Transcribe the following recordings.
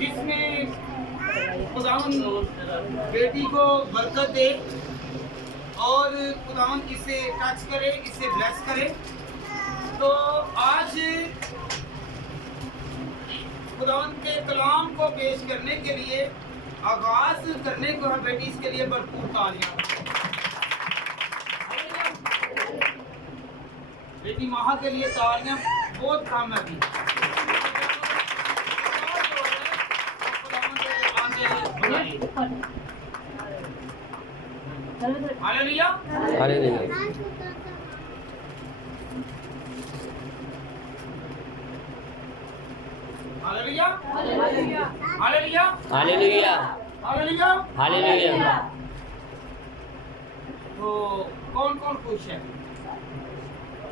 جس میں خداوند بیٹی کو برکت دے اور خداوند اسے ٹچ کرے، اسے بلیس کرے. تو آج خداوند کے کلام کو پیش کرنے کے لیے آغاز کرنے کو ہے بیٹی، اس کے لیے بھرپور تالیاں. بیٹی ماہا کے لیے تالیاں بہت کم ہے. ہاللیلویا ہاللیلویا ہاللیلویا ہاللیلویا ہاللیلویا ہاللیلویا. ہاللیلویا. تو کون کون خوش ہے؟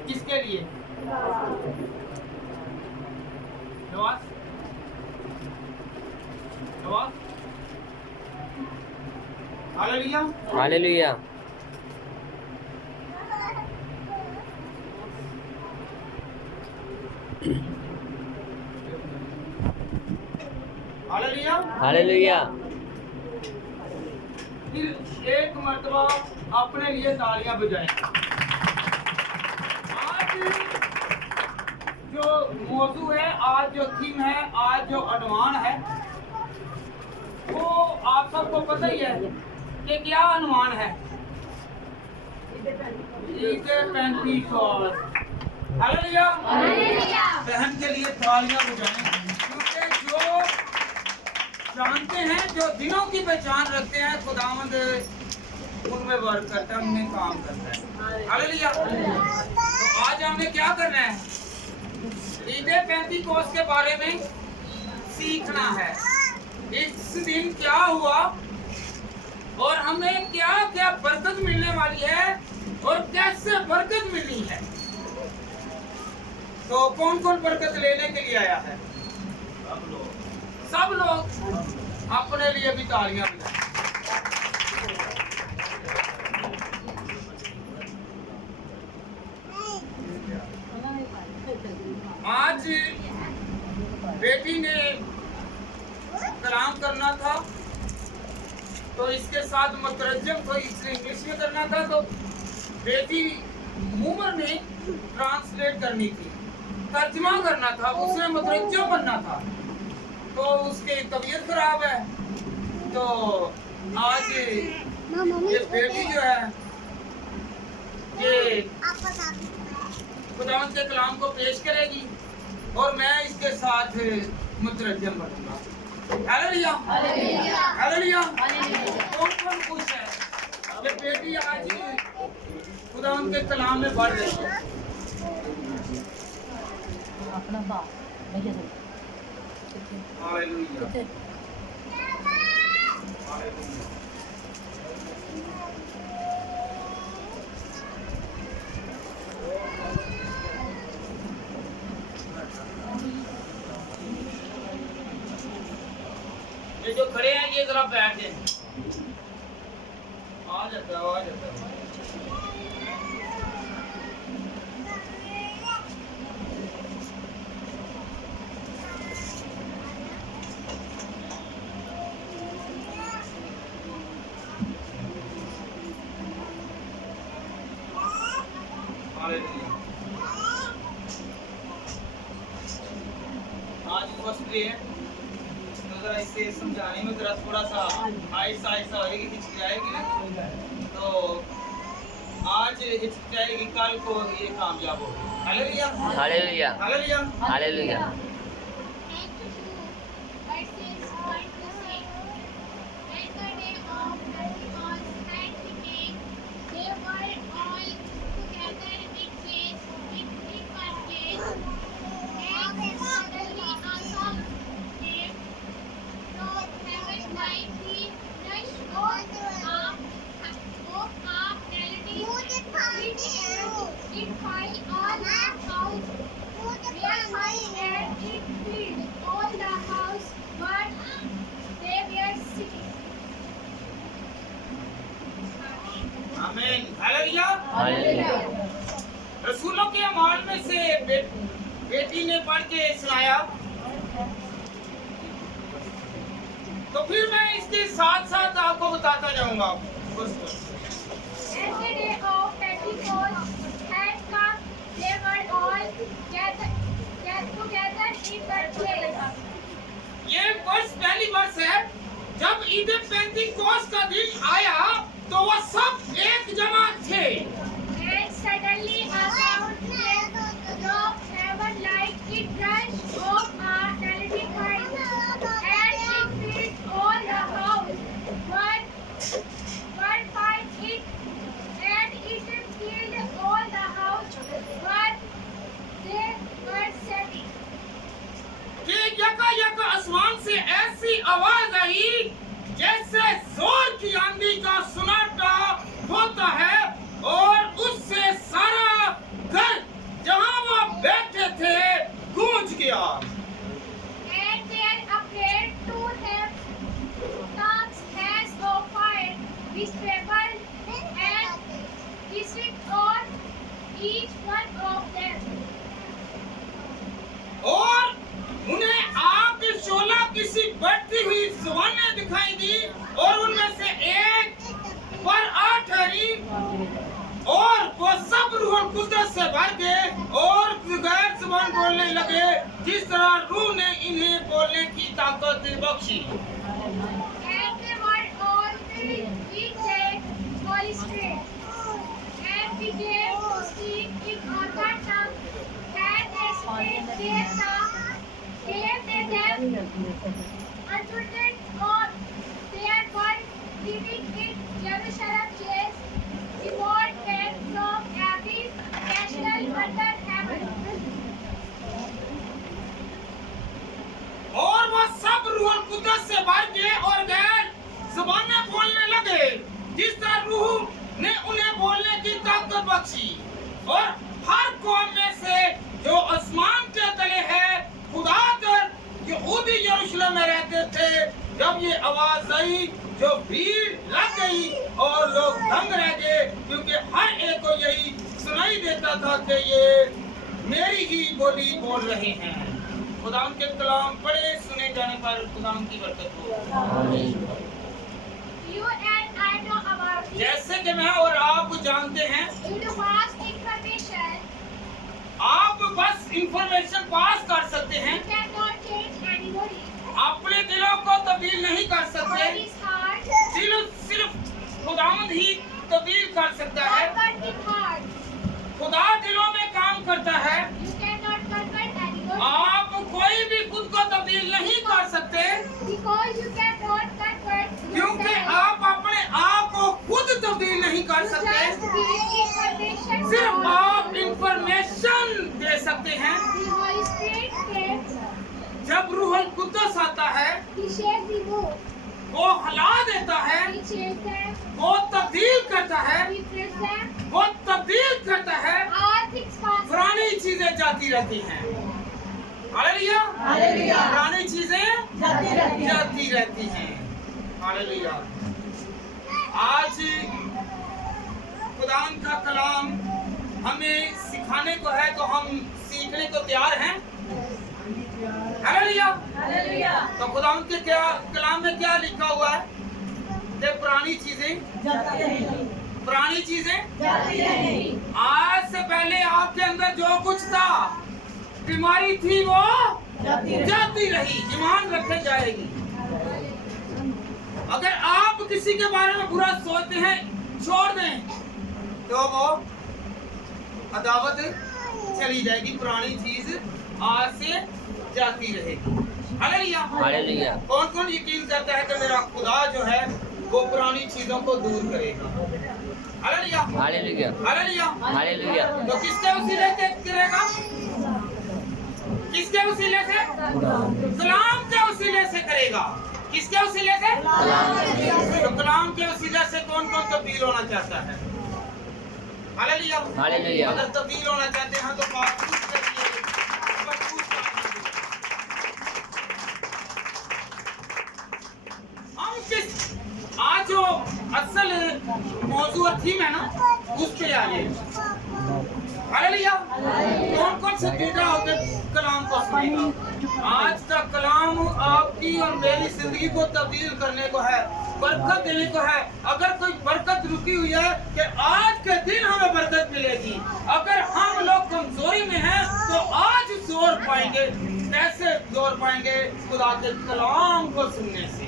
کس کے لیے؟ نواز نواز ہاللیلویا ہاللیلویا. ہاللیلویا. ہاللیلویا. پھر ایک مرتبہ اپنے لیے تالیاں بجائیں. آج جو موضوع ہے، آج جو تھیم ہے، آج جو عنوان ہے، وہ آپ سب کو پتہ ہی ہے کہ کیا عنوان ہے؟ عید پینتیکوست. ہاللیلویا. بہن کے لیے تالیاں بجائیں، کیونکہ جو جانتے ہیں، جو دنوں کی پہچان رکھتے ہیں، خداوند ان میں ورک کرتا ہے، ان میں کام کرتا ہے. ہاللیلویا. تو آج ہم نے کیا کرنا ہے؟ عید پینتیکوست کے بارے میں سیکھنا ہے. اس دن کیا ہوا اور ہمیں کیا کیا برکت ملنے والی ہے اور کیسے برکت ملنی ہے. تو کون کون برکت لینے کے لیے آیا ہے؟ سب لوگ اپنے لیے بھی تالیاں بجائیں. آج بیٹی نے کلام کرنا تھا، تو اس کے ساتھ مترجم کو اس نے انگلش میں کرنا تھا، تو بیٹی مومر نے ٹرانسلیٹ کرنی تھی، ترجمہ کرنا تھا، اس نے مترجم بننا تھا. تو اس کی طبیعت خراب ہے. تو آج یہ بیٹی جو ہے یہ خداوند کے کلام کو پیش کرے گی اور میں اس کے ساتھ مترجم بنوں گا. ہاللیلویا ہاللیلویا. کون کون خوش ہے کہ بیٹی آج خداوند کے کلام میں بڑھ رہی ہے؟ اپنا باپ بھیا دو ہاللیلویا ہاللیلویا. یہ جو کھڑے ہیں یہ ذرا بیٹھ جائیں. آ جاتا ہے. آج فرسٹ ڈے ہے، اگر اسے سمجھانے میں ذرا تھوڑا سا آہستہ آہستہ ہوئے گی، ہچکچائے گی نا، تو آج ہچکچائے گی، کل کو یہ کامیاب ہوگی. ہاللیلویا ہاللیلویا. ہاللیلویا. ہاللیلویا. آمین. ہاللیلویا. ہاللیلویا. رسولوں کے اعمال میں سے بیٹی نے پڑھ کے سنایا तो फिर मैं इसके साथ साथ आपको बताता जाऊंगा। And the day of Pentecost had come, they were all gathered together in the place. ये वर्ष पहली वर्ष है। जब ईद पेंटिकोस्ट का दिन आया तो वो सब एक जमा थे। And suddenly a sound came from heaven like it rushed of a terrific kind, and it filled all the house. One find it, and it filled all the house, but they were sitting. कि यका आसमान से ऐसी आवाज आई जैसे जोर की आंधी का सुनाटा होता है, और उससे सारा घर जहां वो बैठे थे गूंज गया। And there appeared to them tongues as of fire, which traveled and rested on each one of them. और उन्हें आग की शोला किसी बढ़ती हुई जुबानें दिखाई दी, और उनमें से एक पर आ ठहरी, और वो सब रूह कुदरत से भर गए और गैर जुबान बोलने लगे, जिस तरह रूह ने इन्हें बोलने की ताकत Bakshi. And they were all filled with the Holy Spirit, and began to speak in other tongues, and the Spirit gave them uttered on. There were living in Jerusalem jails, devout men from every nation under heaven. और वो सब रूह कुदरत से भर गए और गैर जुबानें बोलने लगे, जिस तरह रूह ने उन्हें बोलने की ताकत बख्शी। और हर कौम में से जो आसमान के तले है खुदा तर यहूदी यरूशलेम में रहते थे, जब ये आवाज आई जो भीड़ लग गई और लोग दंग रह गए, क्योंकि हर एक को यही सुनाई देता था कि ये मेरी ही बोली बोल रहे हैं। खुदा के कलाम पढ़े सुने जाने पर खुदा की बरकत हो। You and I know about it. जैसे कि मैं और आप जानते हैं, You pass information. आप बस इंफॉर्मेशन पास कर सकते हैं, You cannot change anybody. अपने दिलों को तब्दील नहीं कर सकते। God is hard. दिल सिर्फ खुदावंद ही तब्दील कर सकता है। God working hard. खुदा दिलों में काम करता है। You cannot convert anybody. आप कोई भी खुद को तब्दील नहीं कर सकते, Because you cannot convert क्योंकि yourself. आप अपने आप को खुद तब्दील नहीं कर You सकते। just give information. सिर्फ आप इंफॉर्मेशन दे सकते हैं। The Holy Spirit gives. जब रूह कुद्दस आता है, He shapes the mood. वो हिला देता है, He changes them. वो तब्दील करता है, He fills them. वो तब्दील करता है। All things pass. पुरानी चीजें जाती रहती हैं। हालेलुया। हालेलुया। पुरानी चीजें जाती रहती हैं। हालेलुया। आज खुदा का कलाम हमें सिखाने को है, तो हम सीखने को तैयार हैं। हालेलुया। हालेलुया। तो खुदा के क्या कलाम में क्या लिखा हुआ है? कि पुरानी चीजें जाती रहेगी। पुरानी चीजें जाती रहेगी। आज से पहले आपके अंदर जो कुछ था, बीमारी थी, वो जाती रही, ईमान रखे जाएगी। अगर आप किसी के बारे में बुरा सोचते हैं, छोड़ दें, तो वो अदावत चली जाएगी। पुरानी चीज आज से जाती रहेगी। हालेलुया। हालेलुया। कौन कौन यकीन करता है कि मेरा खुदा जो है वो पुरानी चीजों को दूर करेगा? हालेलुया। हालेलुया। हालेलुया। हालेलुया। तो किसके वसीले से करेगा? किसके वसीले से? कलाम के वसीले से करेगा। किसके वसीले से? तो कलाम के वसीले से कौन कौन तब्दील होना चाहता है? हालेलुया। हालेलुया। अगर तब्दील होना चाहते हैं तो बात पूछ करिए। हम किस आज जो असल मौजूद थीम है ना, उस पे आइए। हालेलुया। कौन कौन से टूटा होकर कलाम को सुने? गया। आज का कलाम आपकी और मेरी जिंदगी को तब्दील करने को है, बरकत देने को है। अगर कोई बरकत रुकी हुई है कि आज के दिन हमें बरकत मिलेगी। अगर हम लोग कमजोरी में हैं तो आज जोर पाएंगे। कैसे जोर पाएंगे? खुदा के कलाम को सुनने से।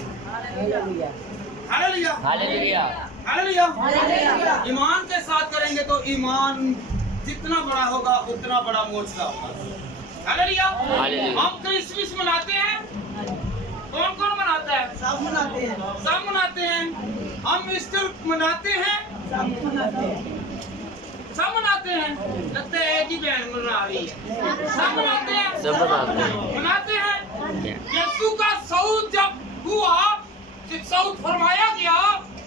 Hallelujah, hallelujah, hallelujah. ईमान के साथ करेंगे तो ईमान जितना बड़ा होगा उतना बड़ा मोर्चा होगा। हालेलुया। हालेलुया। हम क्रिसमस मनाते हैं, कौन कौन मनाता है? सब मनाते हैं, सब मनाते हैं। हम ईस्टर मनाते हैं, सब मनाते हैं, सब मनाते हैं। लगता है एक ही बहन मना रही है। सब मनाते हैं, सब मनाते हैं। मनाते हैं। यीशु का सऊद जब हुआ, जब सऊद फरमाया गया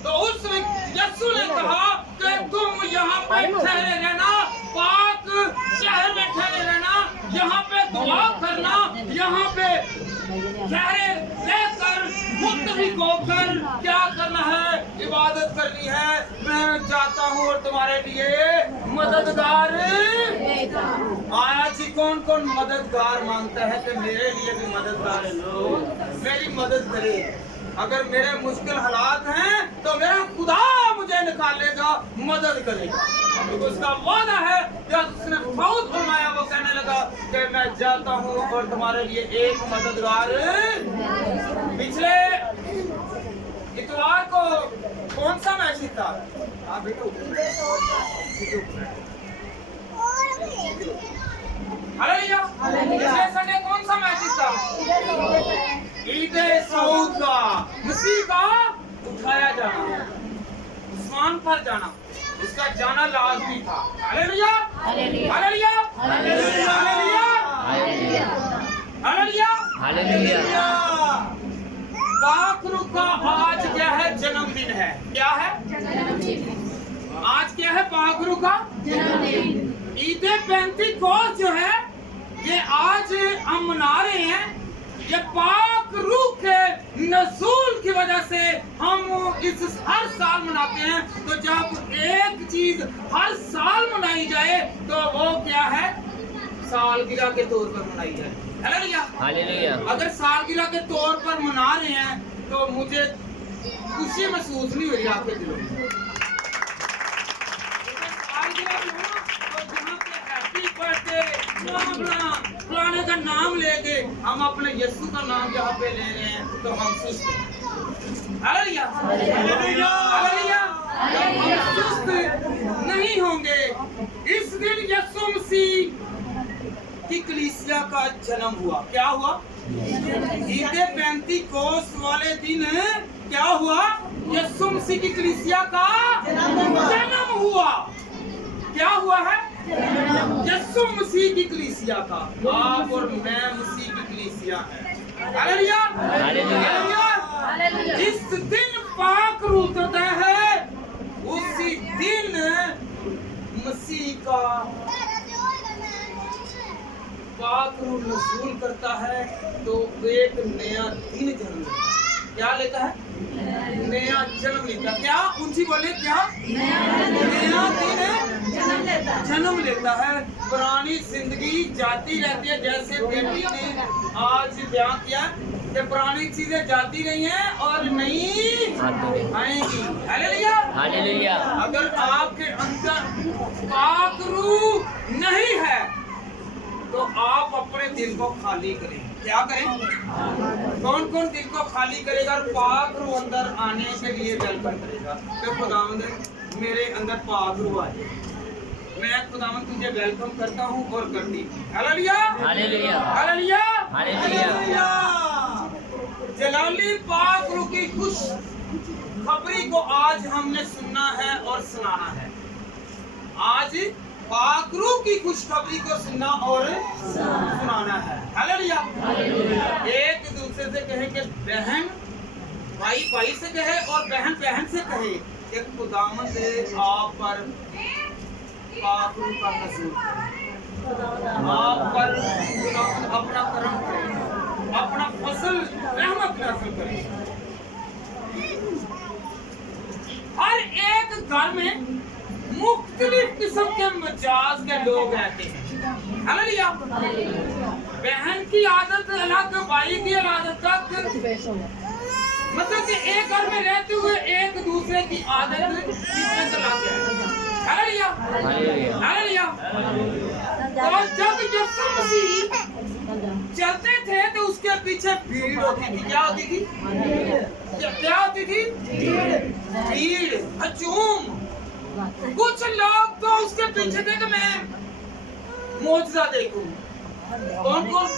तो उस यीशु ने कहा कि तुम यहाँ पे ठहरे रहना, पाक शहर में ठहरे रहना, यहाँ पे दुआ करना, यहाँ पे ठहरे रहकर मुत्तफिक होकर क्या करना है? इबादत करनी है। मैं चाहता हूँ और तुम्हारे लिए मददगार। आज कौन कौन मददगार मांगता है कि मेरे लिए भी मददगार लोग मेरी मदद करे? अगर मेरे मुश्किल हालात हैं तो मेरा खुदा मुझे निकालेगा, मदद करेगा। तो उसका वादा है, जब उसने बहुत फरमाया वो कहने लगा कि मैं जाता हूँ और तुम्हारे लिए एक मददगार। पिछले इतवार को कौन सा मैसेज था? हाँ बेटू, हालेलुया। पिछले संडे कौन सा मैसेज था? ईद सऊद का, मसीह का उठाया जाना, आसमान पर जाना, उसका जाना लाजमी था। Hallelujah, hallelujah, hallelujah, hallelujah, hallelujah. पाक रूह का आज क्या है? जन्मदिन है। क्या है? आज क्या है? पाक रूह का ईद पेंतीकोस्त जो है ये आज हम मना रहे हैं। ये पाक रूह के नज़ूल की वजह से हम इस हर साल मनाते हैं। तो जब एक चीज हर साल मनाई जाए तो वो क्या है? सालगिरह के तौर पर मनाई जाए। Hallelujah, hallelujah. अगर सालगिरह के तौर पर मना रहे हैं तो मुझे खुशी महसूस नहीं हो रही आपके दिलों में। सालगिरह जो है ना, तो जहाँ पे हैप्पी बर्थडे फलाने का नाम लेके हम अपने यीशु का नाम जहाँ पे ले रहे हैं तो हम सुस्त हैं। Hallelujah, hallelujah, hallelujah. जब हम सुस्त नहीं होंगे, इस दिन यीशु मसीह की कलीसिया का जन्म हुआ। क्या हुआ? ईद पेंतीकोस्त वाले दिन क्या हुआ? यीशु मसीह की कलीसिया का जन्म हुआ। क्या हुआ है? यीशु मसीह की कलीसिया का। आप और मैं मसीह की कलीसिया है। Hallelujah, hallelujah. जिस दिन पाक रूह उतरता है उसी दिन मसीह का पाक रूह नज़ूल करता है तो एक नया दिन जन्म लेता है। क्या लेता है? नया जन्म लेता है। क्या? ऊंची बोले, क्या? नया दिन जन्म लेता है। पुरानी जिंदगी जाती रहती है, जैसे बेटी ने आज बयान किया कि पुरानी चीजें जाती रही हैं और नई आएंगी। Hallelujah, hallelujah. अगर आपके अंदर पाक रूह नहीं है तो आप अपने दिल को खाली करें। क्या करें? कौन कौन दिल को खाली करेगा और पाक रूह अंदर आने के लिए वेलकम करेगा? तो खुदावंद मेरे अंदर पाक रूह आ जाए। मैं खुदावंद तुझे वेलकम करता हूँ और करती हूँ। Hallelujah, hallelujah, hallelujah, hallelujah. जलाली पाक रूह की खुश खबरी को आज हमने सुनना है और सुनाना है। आज पाक रूह की खुशखबरी को सुनना और सुनाना है। हालेलुया। एक दूसरे से कहे कि बहन भाई भाई से कहे और बहन बहन से कहे कि खुदावंद आप पर पाक रूह का नज़ूल करे, आप पर खुदावंद अपना करम करे, अपना फसल रहमत नाज़िल करे। हर एक घर में मुख्तलिफ किस्म के मिजाज के लोग रहते हैं। हालेलुया। बहन की आदत अलग, भाई की आदत तक, मतलब कि एक घर में रहते हुए एक दूसरे की आदत पीछे चला गया। Hallelujah, hallelujah. और जब यीशु मसीह चलते थे तो उसके पीछे भीड़ होती थी। क्या होती थी? क्या होती थी? भीड़, हजूम। कुछ लोग तो उसके पीछे थे कि मैं मौजज़ा देखूं। कौन कौन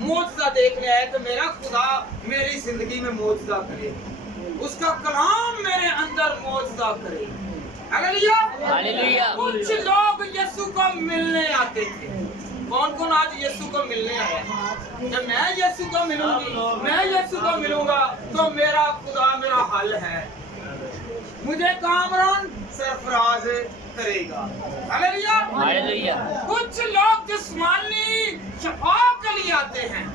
मौजज़ा देखने आए कि मेरा खुदा मेरी जिंदगी में मौजज़ा करे, उसका कलाम मेरे अंदर मौजज़ा करे। Hallelujah, hallelujah. कुछ लोग यीशु को मिलने आते थे। कौन कौन आज यीशु को मिलने आया? जब मैं यीशु को मिलूंगी, मैं यीशु को मिलूंगा तो मेरा खुदा मेरा हल है, मुझे कामरान सरफराज करेगा। Hallelujah, hallelujah. कुछ लोग जिस्मानी शफा के लिए आते हैं।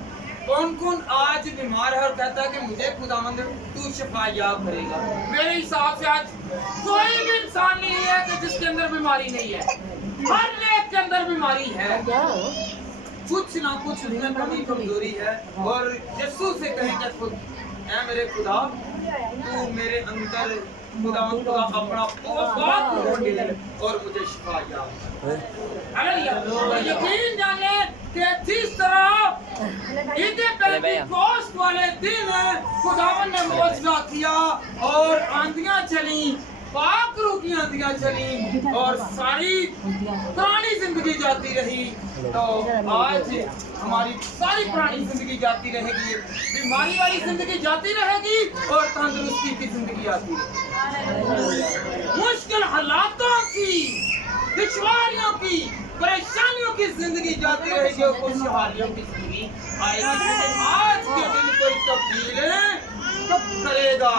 कौन कौन आज बीमार है और कहता है कि मुझे खुदावंद तू शफा याब करेगा? मेरे हिसाब से आज कोई भी इंसान नहीं है कि जिसके अंदर बीमारी नहीं है। हर एक के अंदर बीमारी है, कुछ ना कुछ उनमें कमी कमजोरी है। और यीशु से कहें कि खुद ऐ मेरे खुदा तू मेरे अंदर खुदावंद खुदा अपना पाक रूह दे और मुझे शिफा याब। हालेलुया। तो यकीन जाने कि जिस तरह ईद पेंतिकोस्त वाले दिन खुदावंद ने मौजज़ा किया और आंधियां चली, पाक रूह की आंधियां चली और सारी पुरानी जिंदगी जाती रही, तो आज हमारी सारी पुरानी जिंदगी जाती रहेगी, बीमारी वाली जिंदगी जाती रहेगी और तंदुरुस्ती की जिंदगी आती रहेगी। मुश्किल हालातों की, दुश्वारियों की, परेशानियों की जिंदगी जाती रहेगी और खुशहालियों की जिंदगी आएगी। आज के दिन कोई तब्दील कब करेगा?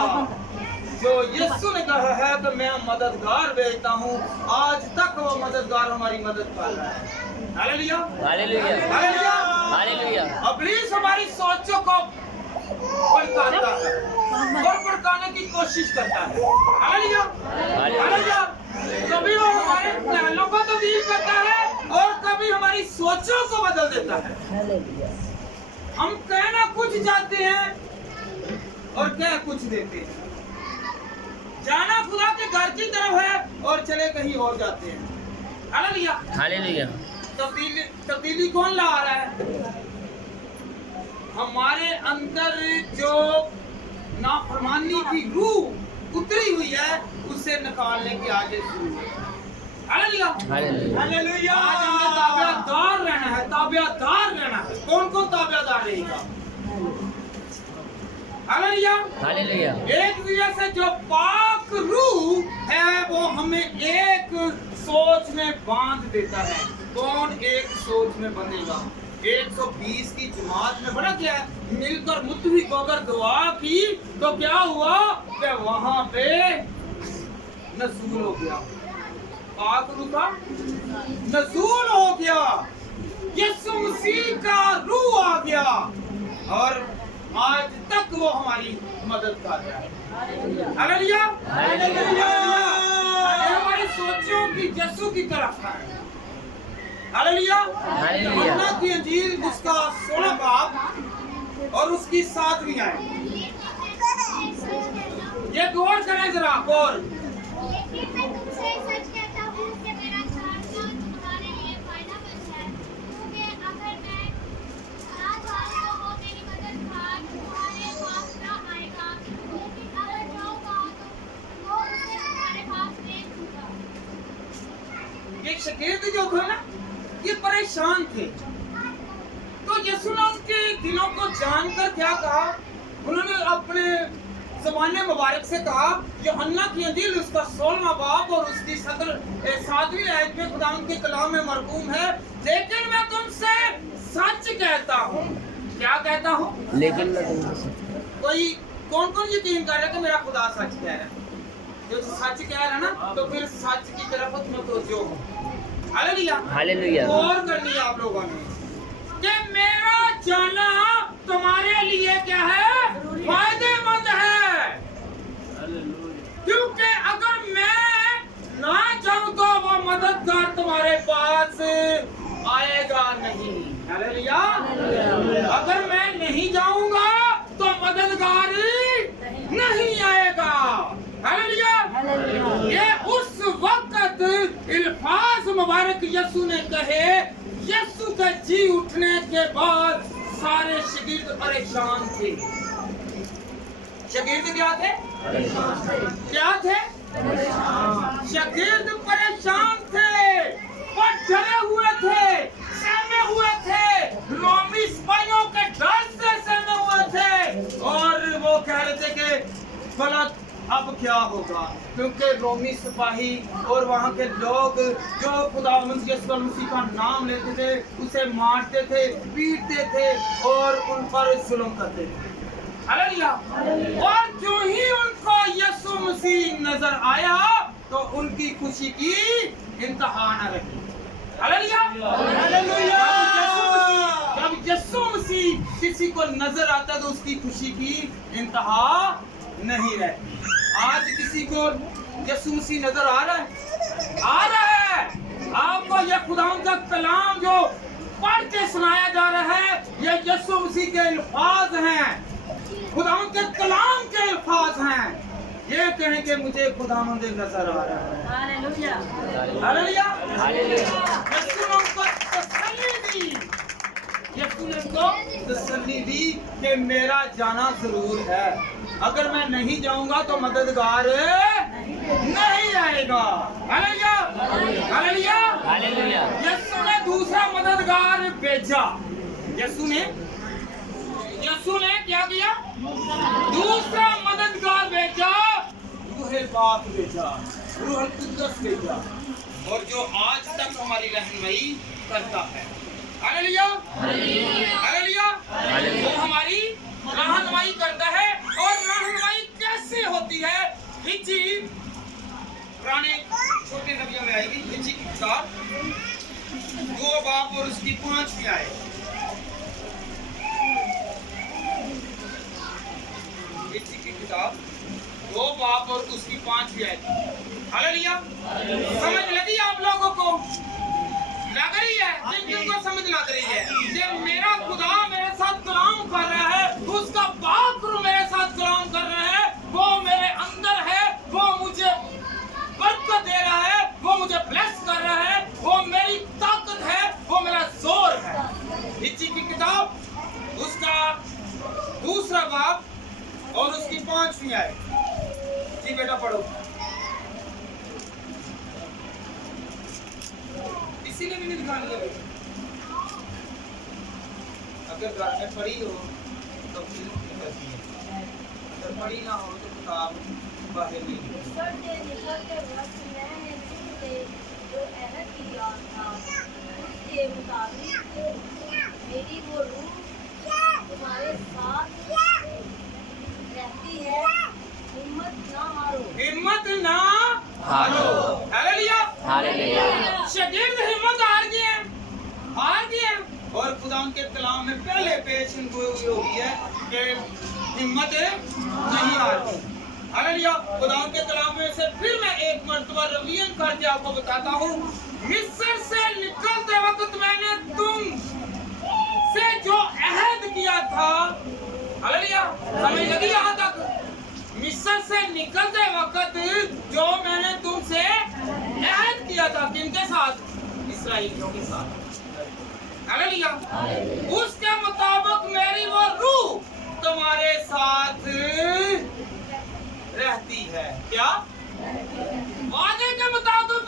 जो यीशु ने कहा है कि मैं मददगार भेजता हूँ, आज तक वो मददगार हमारी मदद कर रहा है। Hallelujah, hallelujah, hallelujah. हालेलुया। इब्लीस हमारी सोचों को भड़काता है और भड़काने की कोशिश करता है। Hallelujah, hallelujah. कभी वो हमारे ख्यालों को तब्दील करता है और कभी हमारी सोचों को बदल देता है। हम कहना कुछ चाहते हैं और कह कुछ देते हैं। जाना खुदा के घर की तरफ है और चले कहीं और जाते हैं। Hallelujah, hallelujah. तब्दीली कौन ला रहा है? हमारे अंदर जो नाफरमानी की रूह उतरी हुई है उसे निकालने की आगे शुरू है। Hallelujah, hallelujah. आज हमें ताबेदार रहना है, ताबेदार रहना है। कौन कौन ताबेदार रहेगा? Hallelujah, hallelujah. एक वजह से जो पाक रूह है वो हमें एक सोच में बांध देता है। कौन एक सोच में बंधेगा? 120 की जमात में बना क्या है? मिलकर मुत्तफिक होकर दुआ की तो क्या हुआ कि वहां पे नज़ूल हो गया, पाक रूह का नज़ूल हो गया, यीशु मसीह का रूह आ गया और आज तक वो हमारी मदद कर रहा है। Hallelujah, hallelujah. हमारी सोचों की यीशु की तरफ है। Hallelujah, hallelujah. यूहन्ना की इंजील उसका 16 बाब और उसकी 7वीं आयत। ये गौर करें जरा, गौर। लेकिन मैं तुमसे सच कहता हूँ कि मेरा चार्जर तुम्हारे लिए फायदेमंद है, क्योंकि अगर मैं ना चाहूँ तो वो मेरी मददगार तुम्हारे पास ना आएगा, लेकिन अगर जाऊँगा तो वो उसे तुम्हारे पास भेज दूँगा। ये शागिर्द जो थे ना, ये परेशान थे, तो यीशु ने उनके दिलों को जानकर क्या कहा? उन्होंने अपने ज़बान मुबारक से कहा, यूहन्ना की इंजील उसका 16वां बाब और उसकी 7वीं आयत में खुदा के कलाम में मरकूम है, लेकिन मैं तुमसे सच कहता हूँ। क्या कहता हूँ? लेकिन मैं तुमसे कोई कौन कौन यकीन कर रहा है कि मेरा खुदा सच कह रहा है? जो सच कह रहा है ना, तो फिर सच की तरफ तुम तवज्जो हो। Hallelujah, hallelujah. और करनी है आप लोगों ने कि मेरा जाना तुम्हारे लिए क्या है? फायदेमंद है, क्योंकि अगर मैं ना चाहूँ तो वो मददगार तुम्हारे पास आएगा नहीं। हालेलुया, मुबारक यसु ने कहे, यसु के जी उठने के बाद सारे शागिर्द परेशान थे। शागिर्द क्या थे? क्या थे? शागिर्द परेशान थे और डरे हुए थे, सहमे हुए थे, रोमी सिपाहियों के डर से सहमे हुए थे और वो कह रहे थे कि भला अब क्या होगा, क्योंकि रोमी सिपाही और वहाँ के लोग जो खुदावंद यीशु मसीह का नाम लेते थे उसे मारते थे, पीटते थे और उन पर जुल्म करते थे। हालेलुया। और जो ही उनको यीशु मसीह नजर आया तो उनकी खुशी की इंतहा न रही। हालेलुया। हालेलुया। जब यीशु मसीह किसी को नजर आता तो उसकी खुशी की इंतहा नहीं रहती। आज किसी को यीशु मसीह नजर आ रहा है? आ रहा है। आपको यह खुदावंद का कलाम जो पढ़ के सुनाया जा रहा है, ये यीशु मसीह के अल्फाज हैं, खुदावंद के कलाम के अल्फाज हैं। ये कहें कि मुझे खुदावंद नजर आ रहा है। हालेलुया। हालेलुया। हालेलुया। यीशु ने उनको तसल्ली दी, यीशु ने उनको तसल्ली दी कि मेरा जाना जरूर है, अगर मैं नहीं जाऊंगा तो मददगार नहीं आएगा। हालेलुया। हालेलुया। हालेलुया। यीशु ने दूसरा मददगार भेजा। यीशु ने क्या किया? दूसरा मददगार भेजा, रूह पाक भेजा, रूह कुद्दस भेजा, और जो आज तक हमारी रहनुमाई करता है। हालेलुया। हालेलुया। वो हमारी रहनुमाई करता है। और रहनुमाई कैसे होती है? हिज्जी पुराने छोटे नबियों में आएगी, हिज्जी की किताब 2 बाब और उसकी 5वीं आयत। हिज्जी की किताब 2 बाब और उसकी 5वीं आयत। हालेलुया। समझ लगी आप लोगों को? लग रही है? जिन को समझ लग रही है कि मेरा खुदा मेरे साथ कलाम कर रहा है, उसका पाक रूह मेरे साथ कलाम कर रहा है, वो मेरे अंदर है, वो मुझे बरकत दे रहा है, वो मुझे ब्लेस कर रहा है, वो मेरी ताकत है, वो मेरा जोर है। हिज्जी की किताब उसका 2 बाब और उसकी 5वीं आयत। जी बेटा पढ़ो। इसीलिए मैंने दिखा लिया। अगर घर में पढ़ी हो तो फिर निकलती है, अगर पढ़ी ना हो तो किताब बाहर नहीं निकलते वक्त मैंने तुमसे जो अहद किया था उसके मुताबिक मेरी वो रूह तुम्हारे साथ रहती है, हिम्मत ना हारो। हिम्मत ना हारो। हालेलुया। हालेलुया। शागिर्द हिम्मत हार गए और खुदा के कलाम में पहले पेश हुई होगी है कि हिम्मत नहीं हारती। हालेलुया। खुदा के कलाम में से फिर मैं एक मर्तबा रिवीजन करके आपको बताता हूँ। मिस्र से निकलते वक्त मैंने तुम से जो अहद किया था, हालेलुया, समझ लगी यहाँ तक? मिस्र से निकलते वक्त जो मैंने तुमसे अहद किया था, किनके साथ? इस्राएलियों के साथ। हालेलुया। उसके मुताबिक मेरी वो रूह तुम्हारे साथ रहती है। क्या? वादे के मुताबिक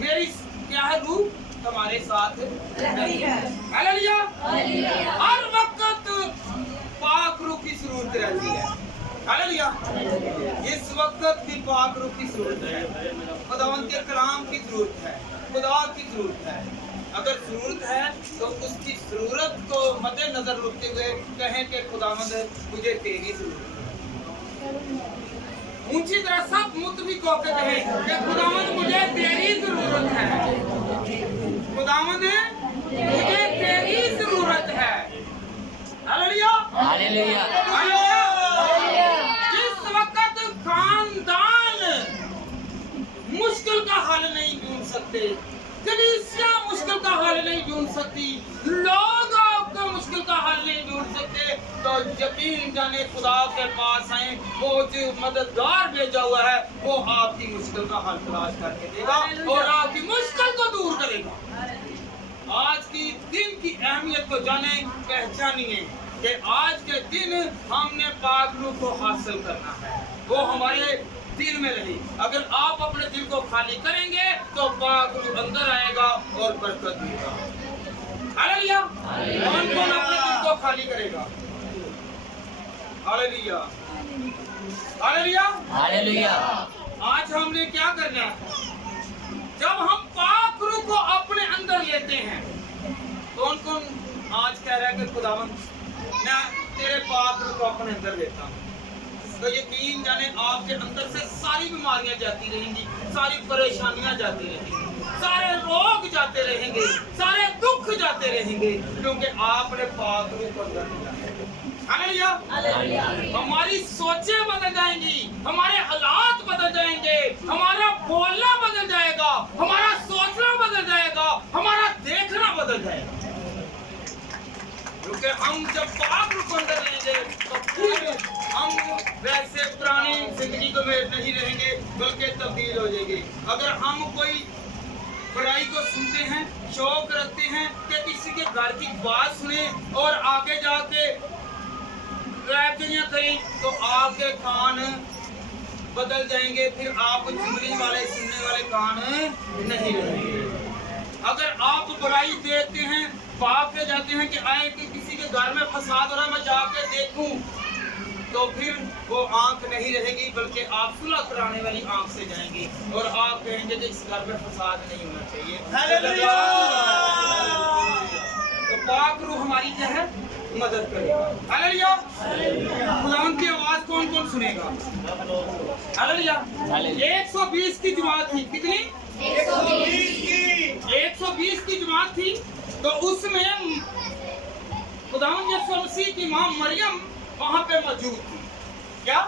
मेरी क्या है? रूह तुम्हारे साथ रहती है। हालेलुया। हर वक्त पाक रूह की जरूरत रहती है। हालेलुया। इस वक्त भी पाक रूह की जरूरत है, खुदावंद के कलाम की जरूरत है, खुदा की जरूरत है। अगर जरूरत है तो उसकी जरूरत को मद्देनजर रखते हुए कहें कि खुदावंद मुझे तेरी जरूरत है। ऊंची तरह सब मुतफिक होकर कहें कि खुदावंद मुझे तेरी जरूरत है, खुदावंद मुझे तेरी जरूरत है। हालेलुया। हालेलुया। हालेलुया। जिस वक्त खानदान मुश्किल का हल नहीं ढूंढ सकते, कलीसिया मुश्किल का हल नहीं ढूंढ सकती, लोग आपका मुश्किल का हल नहीं ढूंढ सकते, तो यकीन जाने खुदा के पास आए, वो जो मददगार भेजा हुआ है वो आपकी मुश्किल का हल तलाश करके देगा और आपकी मुश्किल को को दूर करेगा। आज की दिन की अहमियत को जाने, पहचानिए कि आज के दिन हमने पाक रूह को हासिल करना है, वो हमारे दिल में रहे। अगर आप अपने दिल को खाली करेंगे तो पाक रूह अंदर आएगा और बरकत देगा। हालेलुया। कौन कौन अपने दिल को खाली करेगा? Hallelujah, hallelujah, hallelujah. आज हमने क्या करना है? जब हम पाक रूह को अपने अंदर लेते हैं, कौन कौन आज कह रहा है कि खुदावंद मैं तेरे पाक रूह को अपने अंदर लेता हूँ, तो यकीन जाने आपके अंदर से सारी बीमारियां जाती रहेंगी, सारी परेशानियां जाती रहेंगी, सारे रोग जाते रहेंगे, सारे दुख जाते रहेंगे, क्योंकि आपने पाक रूह को अंदर लिया है। हालेलुया। हमारी सोचें बदल जाएंगी, हमारे हालात बदल जाएंगे, हमारा बोलना बदल जाएगा, हमारा सोचना बदल जाएगा, हमारा देखना बदल जाएगा, क्योंकि हम जब पाक रूह को अंदर लेंगे तो फिर हम वैसे पुरानी जिंदगी को में नहीं रहेंगे, बल्कि तब्दील हो जाएंगे। अगर हम कोई बुराई को सुनते हैं, शौक रखते हैं कि किसी के घर की बात सुने और आगे जाके करें, तो आपके कान बदल जाएंगे, फिर आप सुनने वाले कान नहीं रहेंगे। अगर आप बुराई देखते हैं, पाप पे जाते हैं कि आए कि किसी के घर में फसाद हो रहा है, मैं जाके देखूं, तो फिर वो आंख नहीं रहेगी, बल्कि आप सुलह कराने वाली आंख से जाएंगे और आप कहेंगे कि इस घर में फसाद नहीं होना चाहिए। तो पाक रूह हमारी क्या है? मदद करेगा। हालेलुया। खुदावंद की आवाज कौन कौन सुनेगा? हालेलुया। 120 की जमात थी, कितनी? 120 की जमात थी। तो उसमें खुदावंद यीशु मसीह की मां मरियम वहां पे मौजूद थी। क्या?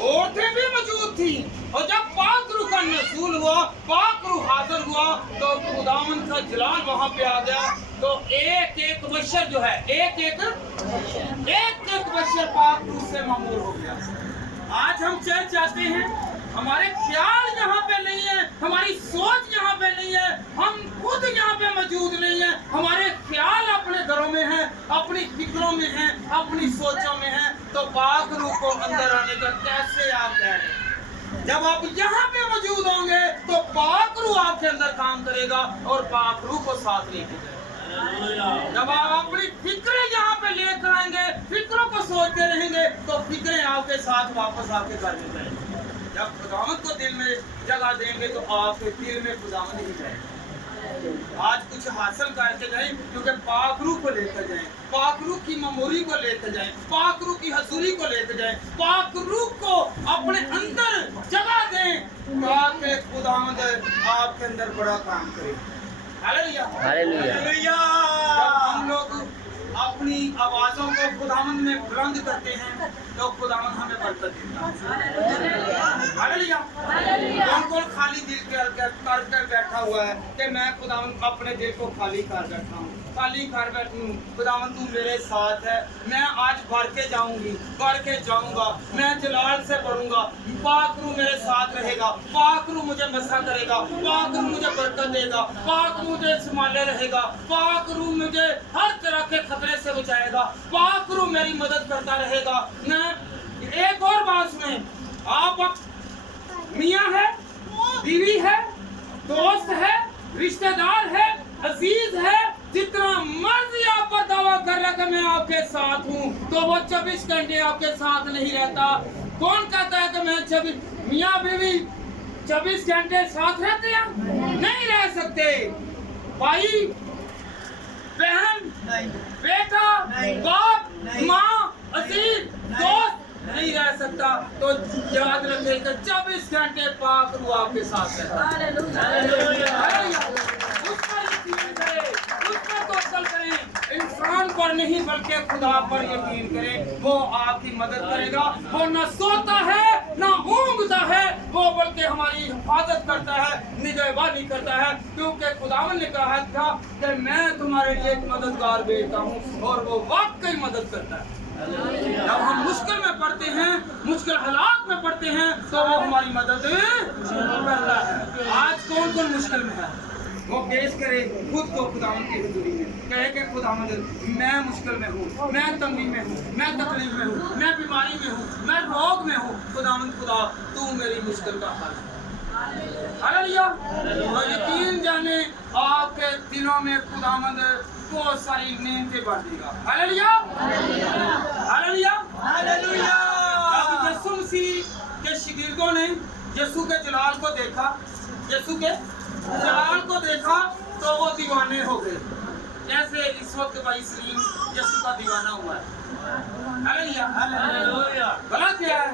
औरतें भी मौजूद थी। और जब पाक रूह का नज़ूल हुआ, पाक रूह हाजिर हुआ, तो खुदावंद का जलाल वहां पे आ गया। तो एक एक बशर जो है, एक एक बशर पाक रूह से मामूर हो गया। आज हम चर्च आते हैं, हमारे ख्याल यहाँ पे नहीं है, हमारी सोच यहाँ पे नहीं है, हम खुद यहाँ पे मौजूद नहीं है, हमारे ख्याल अपने घरों में हैं, अपनी फिक्रों में हैं, अपनी सोचों में हैं, तो पाक रूह को अंदर आने का कैसे आप कह रहे हैं? जब आप यहाँ पे मौजूद होंगे तो पाक रूह आपके अंदर काम करेगा और पाक रूह को साथ लेके जाएगा। जब आप अपनी फिक्रें यहाँ पे लेकर आएंगे, फिक्रों को सोचते रहेंगे, तो फिक्रें आपके साथ वापस आपके घर में जाएंगे। जब खुदावंद को दिल में जगह देंगे तो आपके दिल में खुदावंद ही जाएगा। आज कुछ हासिल करके जाएं, क्योंकि पाक रूह को लेकर जाएं, पाक रूह की मेमोरी को लेकर जाएं, पाक रूह की हजूरी को लेकर जाएं, पाक रूह को अपने अंदर जगह दें, ताकि खुदावंद आपके अंदर बड़ा काम करे। Hallelujah, hallelujah. जब हम लोग अपनी आवाजों को खुदावंद में बुलंद करते हैं तो खुदावंद हमें बरकत देता है। हालेलुया। कौन कौन खाली दिल कर बैठा हुआ है कि मैं खुदावंद अपने दिल को खाली कर बैठा हूँ, खाली कर बैठूं, खुदावंद तू मेरे साथ है, मैं आज भर के जाऊंगी, भर के जाऊंगा, मैं जलाल से पढ़ूंगा, पाक रूह मेरे साथ रहेगा, पाक रूह मुझे मसा करेगा, पाक रूह मुझे बरकत देगा, पाक रूह मुझे संभाले रहेगा, पाक रूह मुझे हर तरह के खतरे से बचाएगा, पाक रूह मेरी मदद करता रहेगा। मैं एक और बात सुने, आप मियाँ है, बीवी है, दोस्त है, रिश्तेदार है, अजीज है, जितना मर्जी आप पर दावा कर रहा कि मैं आपके साथ हूँ, तो वो 24 घंटे आपके साथ नहीं रहता। कौन कहता है कि मैं 24 मियाँ बीवी 24 घंटे साथ रहते हैं? नहीं रह सकते। भाई बहन, बेटा, बाप, माँ, अजीज, दोस्त नहीं रह सकता। तो याद रखें कि 24 घंटे पाक रूह आपके साथ रहता है। उस पर यकीन करें, उस पर तवक्कल करें, इंसान पर नहीं बल्कि खुदा पर यकीन करें, वो आपकी मदद करेगा। वो न सोता है न ऊँघता है, वो बल्कि हमारी हिफाजत करता है, निगहबानी करता है, क्योंकि खुदावंद ने कहा था कि मैं तुम्हारे लिए एक मददगार भेजता हूँ, और वो वाकई मदद करता है। जब हम मुश्किल में पड़ते हैं, मुश्किल हालात में पड़ते हैं, तो वो हमारी मदद करता है। आज कौन कौन मुश्किल में है? वो पेश करे खुद को खुदावंद की हुजूरी में, कहे कि खुदावंद मैं मुश्किल में हूँ, मैं तंगी में हूँ, मैं तकलीफ में हूँ, मैं बीमारी में हूँ, मैं रोग में हूँ। खुदावंद खुदा तू मेरी मुश्किल का हल। हालेलुया। तो यकीन जाने आपके दिलों में खुदावंद बहुत सारी नेमतें बढ़ देगा। Hallelujah hallelujah hallelujah. अब यीशु मसीह के शागिर्दों ने यीशु के जलाल को देखा, यीशु के जलाल को देखा तो वो दीवाने हो गए, जैसे इस वक्त भाई सलीम यीशु का दीवाना हुआ है। Hallelujah hallelujah. भला क्या है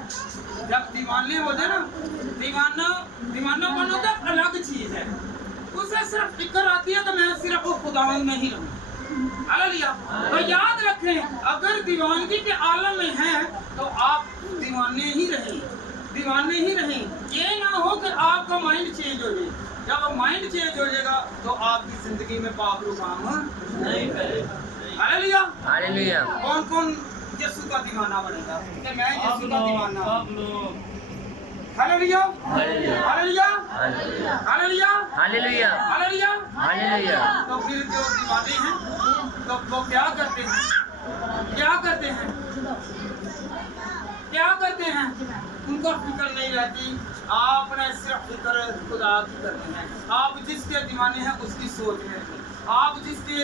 जब दीवाने हो जाए ना, दीवानापन होता है अलग चीज है, उसे सिर्फ फिक्र आती है तो मैं सिर्फ खुदावंद में ही रहूं। हालेलुया। तो याद रखें, अगर दीवानगी के आलम में हैं तो आप दीवाने ही रहें, दीवाने ही रहें। ये ना हो कि आपका माइंड चेंज हो जाए। जब माइंड चेंज हो जाएगा तो आपकी जिंदगी में पाक काम नहीं करेगा। Hallelujah hallelujah. कौन कौन यीशु का दीवाना बनेगा कि मैं यीशु का दीवाना हूं? Hallelujah hallelujah hallelujah hallelujah hallelujah hallelujah hallelujah. Hallelujah. तो फिर जो दीवाने हैं तो वो क्या करते हैं, क्या करते हैं, क्या करते हैं? उनको फिक्र नहीं रहती, आपने सिर्फ फिक्र खुदा की करनी है। आप जिसके दीवाने हैं उसकी सोच में रहें, आप जिसके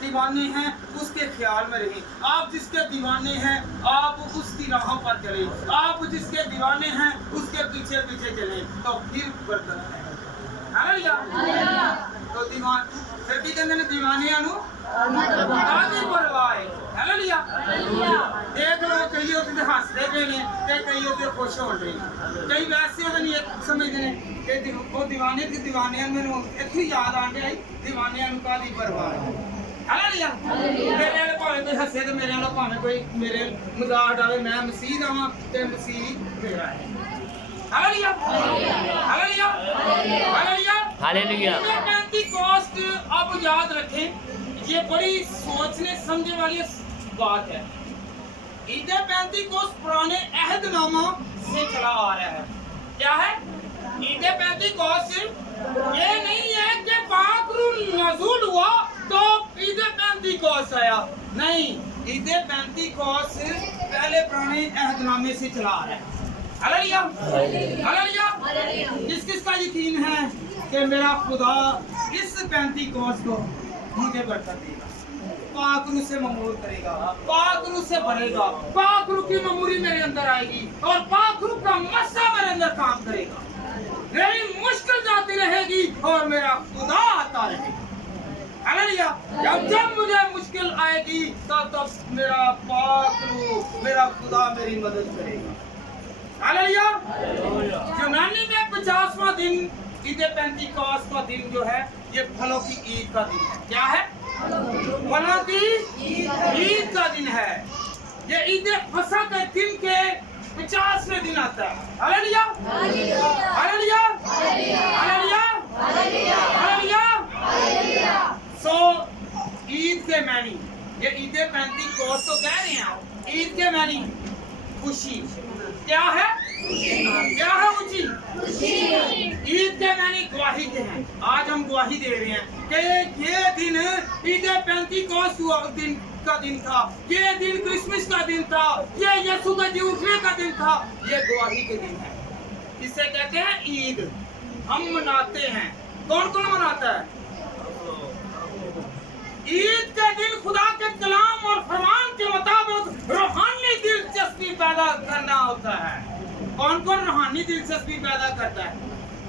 दीवाने हैं उसके ख्याल में रहें, आप जिसके दीवाने हैं आप उसकी राहों पर चलें, आप जिसके दीवाने हैं उसके पीछे पीछे चलें, तो फिर बरकत है। हालेलुया। तो दीवान फिर भी कहते हैं दीवानियां नु कादी परवाह है। हालेलुया। देख लो कई होते हंसते पे ने ते कई होते खुश हो रहे, कई वैसे होते नहीं समझते ने कि वो दीवाने की दीवानियां मैनू इत्थे याद आंदे आई दीवानियां नु कादी परवाह है। हालेलुया। मेरे वाले भावें कोई हंसे तो मेरे वाला भावें कोई मेरे मजाक डाले, मैं मसीह दा वां ते मसीह मेरा है। Hallelujah hallelujah hallelujah hallelujah. Pentecost अब याद रखें, ये बड़ी सोचने समझने वाली बात है। ईद पेंतीकोस्ट पुराने अहदनामा से चला आ रहा है। क्या है ईद पेंतीकोस्ट? ये नहीं है कि पाक रूह नज़ूल हुआ तो ईद पेंतीकोस्ट आया, नहीं। ईद पेंतीकोस्ट पहले पुराने अहदनामे से चला आ रहा है। Hallelujah hallelujah. किस किस का यकीन है कि मेरा खुदा इस पेंतीकोस्ट को मुझे बरकत देगा, पाक रूह से ममूर करेगा, पाक रूह से भरेगा, पाक रूह की ममूरी मेरे अंदर आएगी और पाक रूह का मस्सा मेरे अंदर काम करेगा, मेरी मुश्किल जाती रहेगी और मेरा खुदा आता रहेगा। हालेलुया। जब मुझे मुश्किल आएगी तब मेरा पाक रूह, मेरा खुदा मेरी मदद करेगा। हालेलुया। यूनानी में 50वां दिन ईद पेंतीकोस्ट का दिन जो है ये फलों की ईद का दिन है। क्या है? फलों की ईद का दिन है। ये ईद फसह के दिन के 50वें दिन आता है। Hallelujah hallelujah hallelujah hallelujah. सो ईद के मैनी, ये ईद पेंतीकोस्ट तो कह रहे हैं, ईद के मैनी खुशी। क्या है? क्या है ऊंची? ईद के मैंने गवाही के हैं। आज हम गवाही दे रहे हैं कि ये दिन ईद पेंतीकोस्ट दिन का दिन था, ये दिन क्रिसमस का दिन था, ये यीशु के जी उठने का दिन था, ये गवाही के दिन है। इसे कहते हैं ईद। हम मनाते हैं। कौन कौन मनाता है? ईद के दिन खुदा के कलाम और फरमान के मुताबिक रूहानी दिलचस्पी पैदा करना होता है। कौन कौन रूहानी दिलचस्पी पैदा करता है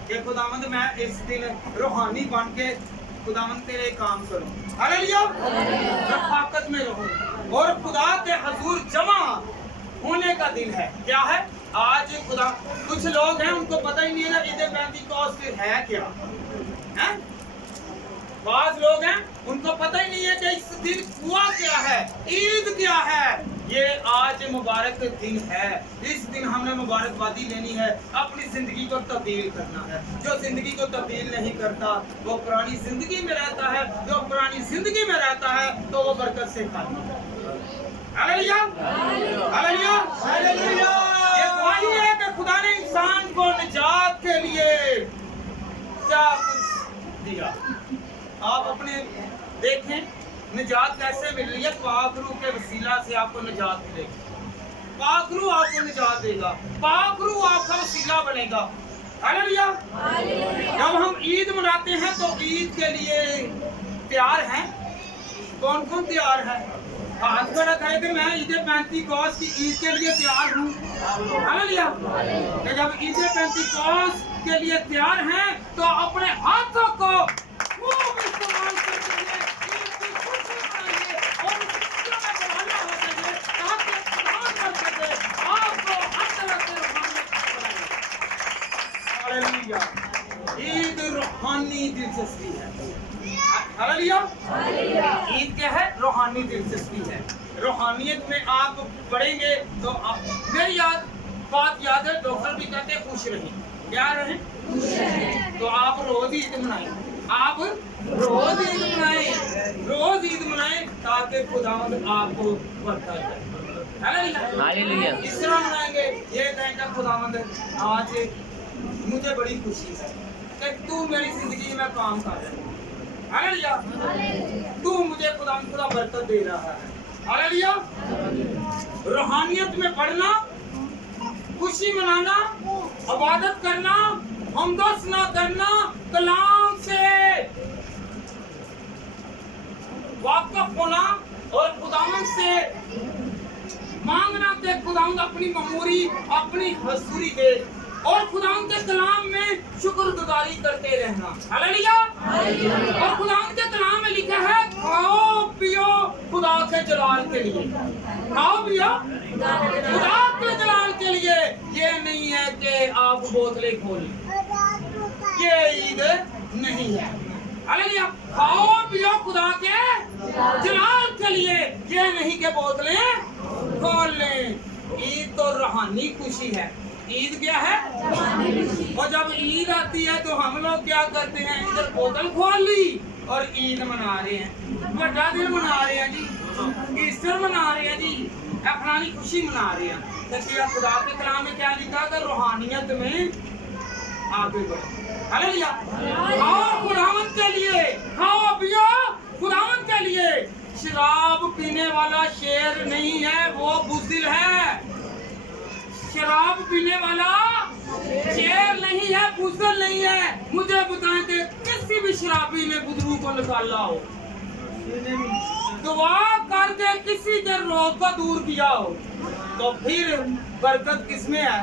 कि खुदावंद मैं इस दिन रूहानी बन के खुदावंद तेरे काम करूं, हालेलुया, रफाकत में रहूं और खुदा के हुजूर जमा होने का दिन है। क्या है? आज खुदा, कुछ लोग हैं उनको पता ही नहीं है ईद पेंतीकोस्ट है क्या है। बाज लोग हैं उनको पता ही नहीं है कि इस दिन हुआ क्या है, ईद क्या है। ये आज मुबारक दिन है। इस दिन हमने मुबारकबादी लेनी है, अपनी जिंदगी को तब्दील करना है। जो जिंदगी को तब्दील नहीं करता वो पुरानी जिंदगी में रहता है, जो पुरानी जिंदगी में रहता है तो वो बरकत से खाली है। Hallelujah hallelujah hallelujah. ये वही है कि खुदा ने इंसान को निजात के लिए क्या कुछ दिया। देखें निजात कैसे मिल रही है, पाक रूह के वसीला से आपको निजात मिलेगी। पाक रूह आपको निजात देगा, पाक रूह आपका वसीला बनेगा। हालेलुया। जब हम ईद मनाते हैं तो ईद के लिए तैयार हैं। कौन कौन तैयार है? हाथ खड़ा करे कि मैं ईद पेंतीकोस्त की ईद के लिए तैयार हूँ। हालेलुया। तो जब ईद पेंतीकोस्त के लिए तैयार हैं तो अपने हाथों को खूब इस्तेमाल करते हुए ईद की खुशी मनाइए और खुशियों में बहाना हो जाइए ताकि खुदा कर सके आपको हर तरह से रूहानी बनाइए। हालेलुया। ईद रूहानी दिलचस्पी है। हालेलुया। ईद क्या है? रूहानी दिलचस्पी है। रूहानियत में आप पढ़ेंगे तो मेरी बात याद है, डॉक्टर भी कहते हैं खुश रहें। क्या रहें? तो आप रोज ईद मनाएं, आप रोज ईद मनाएं, रोज ईद मनाएं ताकि खुदावंद आपको बरकत दे। हालेलुया। इस तरह मनाएंगे, ये कहेंगे खुदावंद आज मुझे बड़ी खुशी है कि तू मेरी जिंदगी में काम कर रहा है। हालेलुया। तू मुझे खुदा बरकत दे रहा है। हालेलुया। रूहानियत में पढ़ना, खुशी मनाना, इबादत करना, हमदोसना करना, कलाम से वाकिफ होना और खुदावंद से मांगना कि खुदावंद अपनी ममूरी, अपनी हसूरी दे और खुदावंद के कलाम में शुक्रगुजारी करते रहना। हालेलुया। और खुदावंद के कलाम में लिखा है खाओ पियो खुदा के जलाल के लिए। खाओ पियो खुदा के जलाल के लिए। ये नहीं है कि आप बोतलें खोलें, ये ईद नहीं है। हालेलुया। खाओ पियो खुदा के जलाल के लिए, ये नहीं कि बोतलें खोल लें। ईद तो रूहानी खुशी है। ईद क्या है? और जब ईद आती है तो हम लोग क्या करते हैं? इधर बोतल खोल ली और ईद मना रहे हैं, बड़ा दिन मना रहे हैं जी, ईस्टर मना रहे हैं जी, अपनी खुशी मना रहे हैं। तो खुदा के कलाम में क्या लिखा कि रूहानियत में आगे बढ़ो। हालेलुया। खाओ खुदावंद के लिए, खाओ पियो खुदावंद के लिए। शराब पीने वाला शेर नहीं है, वो बुज़दिल है। शराब पीने वाला शेर नहीं है, बुज़दिल नहीं है। मुझे बताएं कि किसी भी शराबी ने बुजुर्ग को निकाला हो, दुआ करके किसी के रोग को दूर किया हो, तो फिर बरकत किसमें है?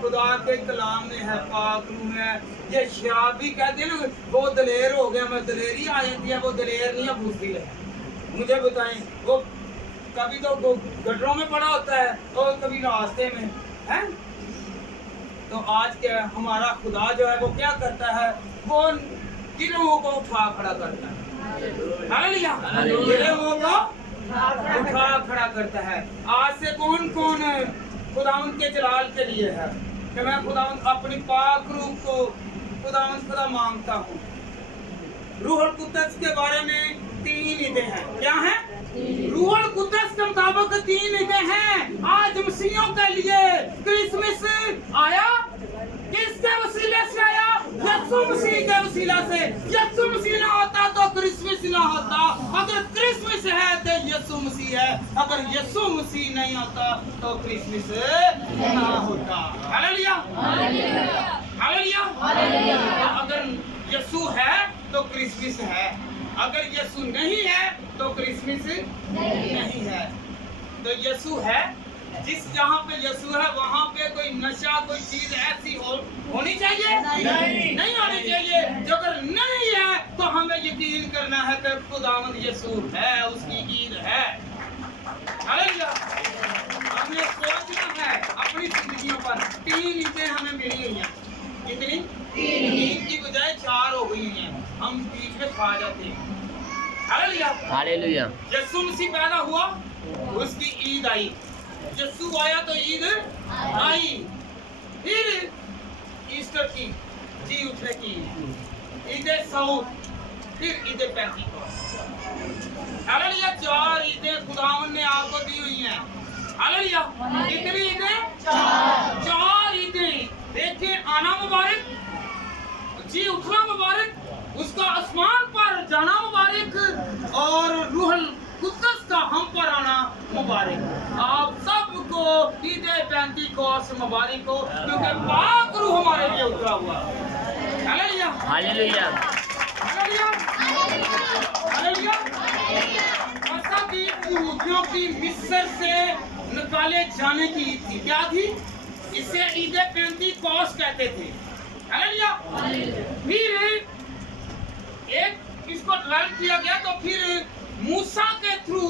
खुदा के कलाम में है, पाक रूह है। ये शराबी कहते हैं ना वो दलेर हो गया, मैं दलेरी आ जाती है, वो दलेर नहीं है, बुज़दिल है। मुझे बताएं वो कभी तो गटरों में पड़ा होता है और कभी रास्ते में है। तो आज क्या हमारा खुदा जो है वो क्या करता है? वो गिरोह को उठा खड़ा करता है। हालेलुया। गिरोह को उठा खड़ा करता है। आज से कौन कौन खुदावंद के जलाल के लिए है कि मैं खुदावंद अपनी पाक रूह को खुदा मांगता हूँ। रूहुल कुद्दस के बारे में 3 ईदें हैं। क्या है? रूहुल कुद्दस के मुताबिक 3 ईदें हैं। आज मसीहियों के लिए क्रिसमस आया, किसके वसीले से आया? यीशु मसीह के वसीला से। यीशु मसीह ना होता तो क्रिसमस ना होता। अगर क्रिसमस है तो यीशु मसीह है, अगर यीशु मसीह नहीं होता तो क्रिसमस ना होता। हालेलुया। हालेलुया। अगर यीशु है तो क्रिसमस है, अगर यीशु नहीं है तो क्रिसमस नहीं है। तो यीशु है, जिस जहाँ पे यीशु है वहाँ पे कोई नशा कोई चीज ऐसी होनी चाहिए? नहीं होनी चाहिए। जो अगर नहीं है तो हमें यकीन करना है कि खुदावंद यीशु है, उसकी ईद है। हालेलुया। हमें सोचना है अपनी जिंदगियों पर। 3 ईदें हमें मिली हुई हैं। कितनी? 3 की बजाय 4 हो गई हैं, हम बीच में खा जाते हैं। हालेलुया। हालेलुया। यीशु मसीह पैदा हुआ, उसकी ईद आई। यीशु आया तो ईद आई। फिर ईस्टर की, जी उठने की ईद सऊद, फिर ईद पेंतीकोस्त। हालेलुया। 4 ईदें खुदावंद ने आपको दी हुई हैं। हालेलुया। कितनी ईदें? 4 ईदें। देखिए, आना मुबारक, जी उठना मुबारक, उसका आसमान पर जाना मुबारक और रूहुल कुद्दस का हम पर आना मुबारक। आप सबको ईद पेंतीकोस्त मुबारक हो, क्योंकि पाक रूह हमारे लिए उतरा हुआ है। Hallelujah hallelujah hallelujah hallelujah. फसह की यहूदियों की मिस्र से निकाले जाने की ईद थी। क्या थी? इसे ईद पेंतीकोस्त कहते थे। हालेलुया। फिर एक इसको डेवलप किया गया, तो फिर मूसा के थ्रू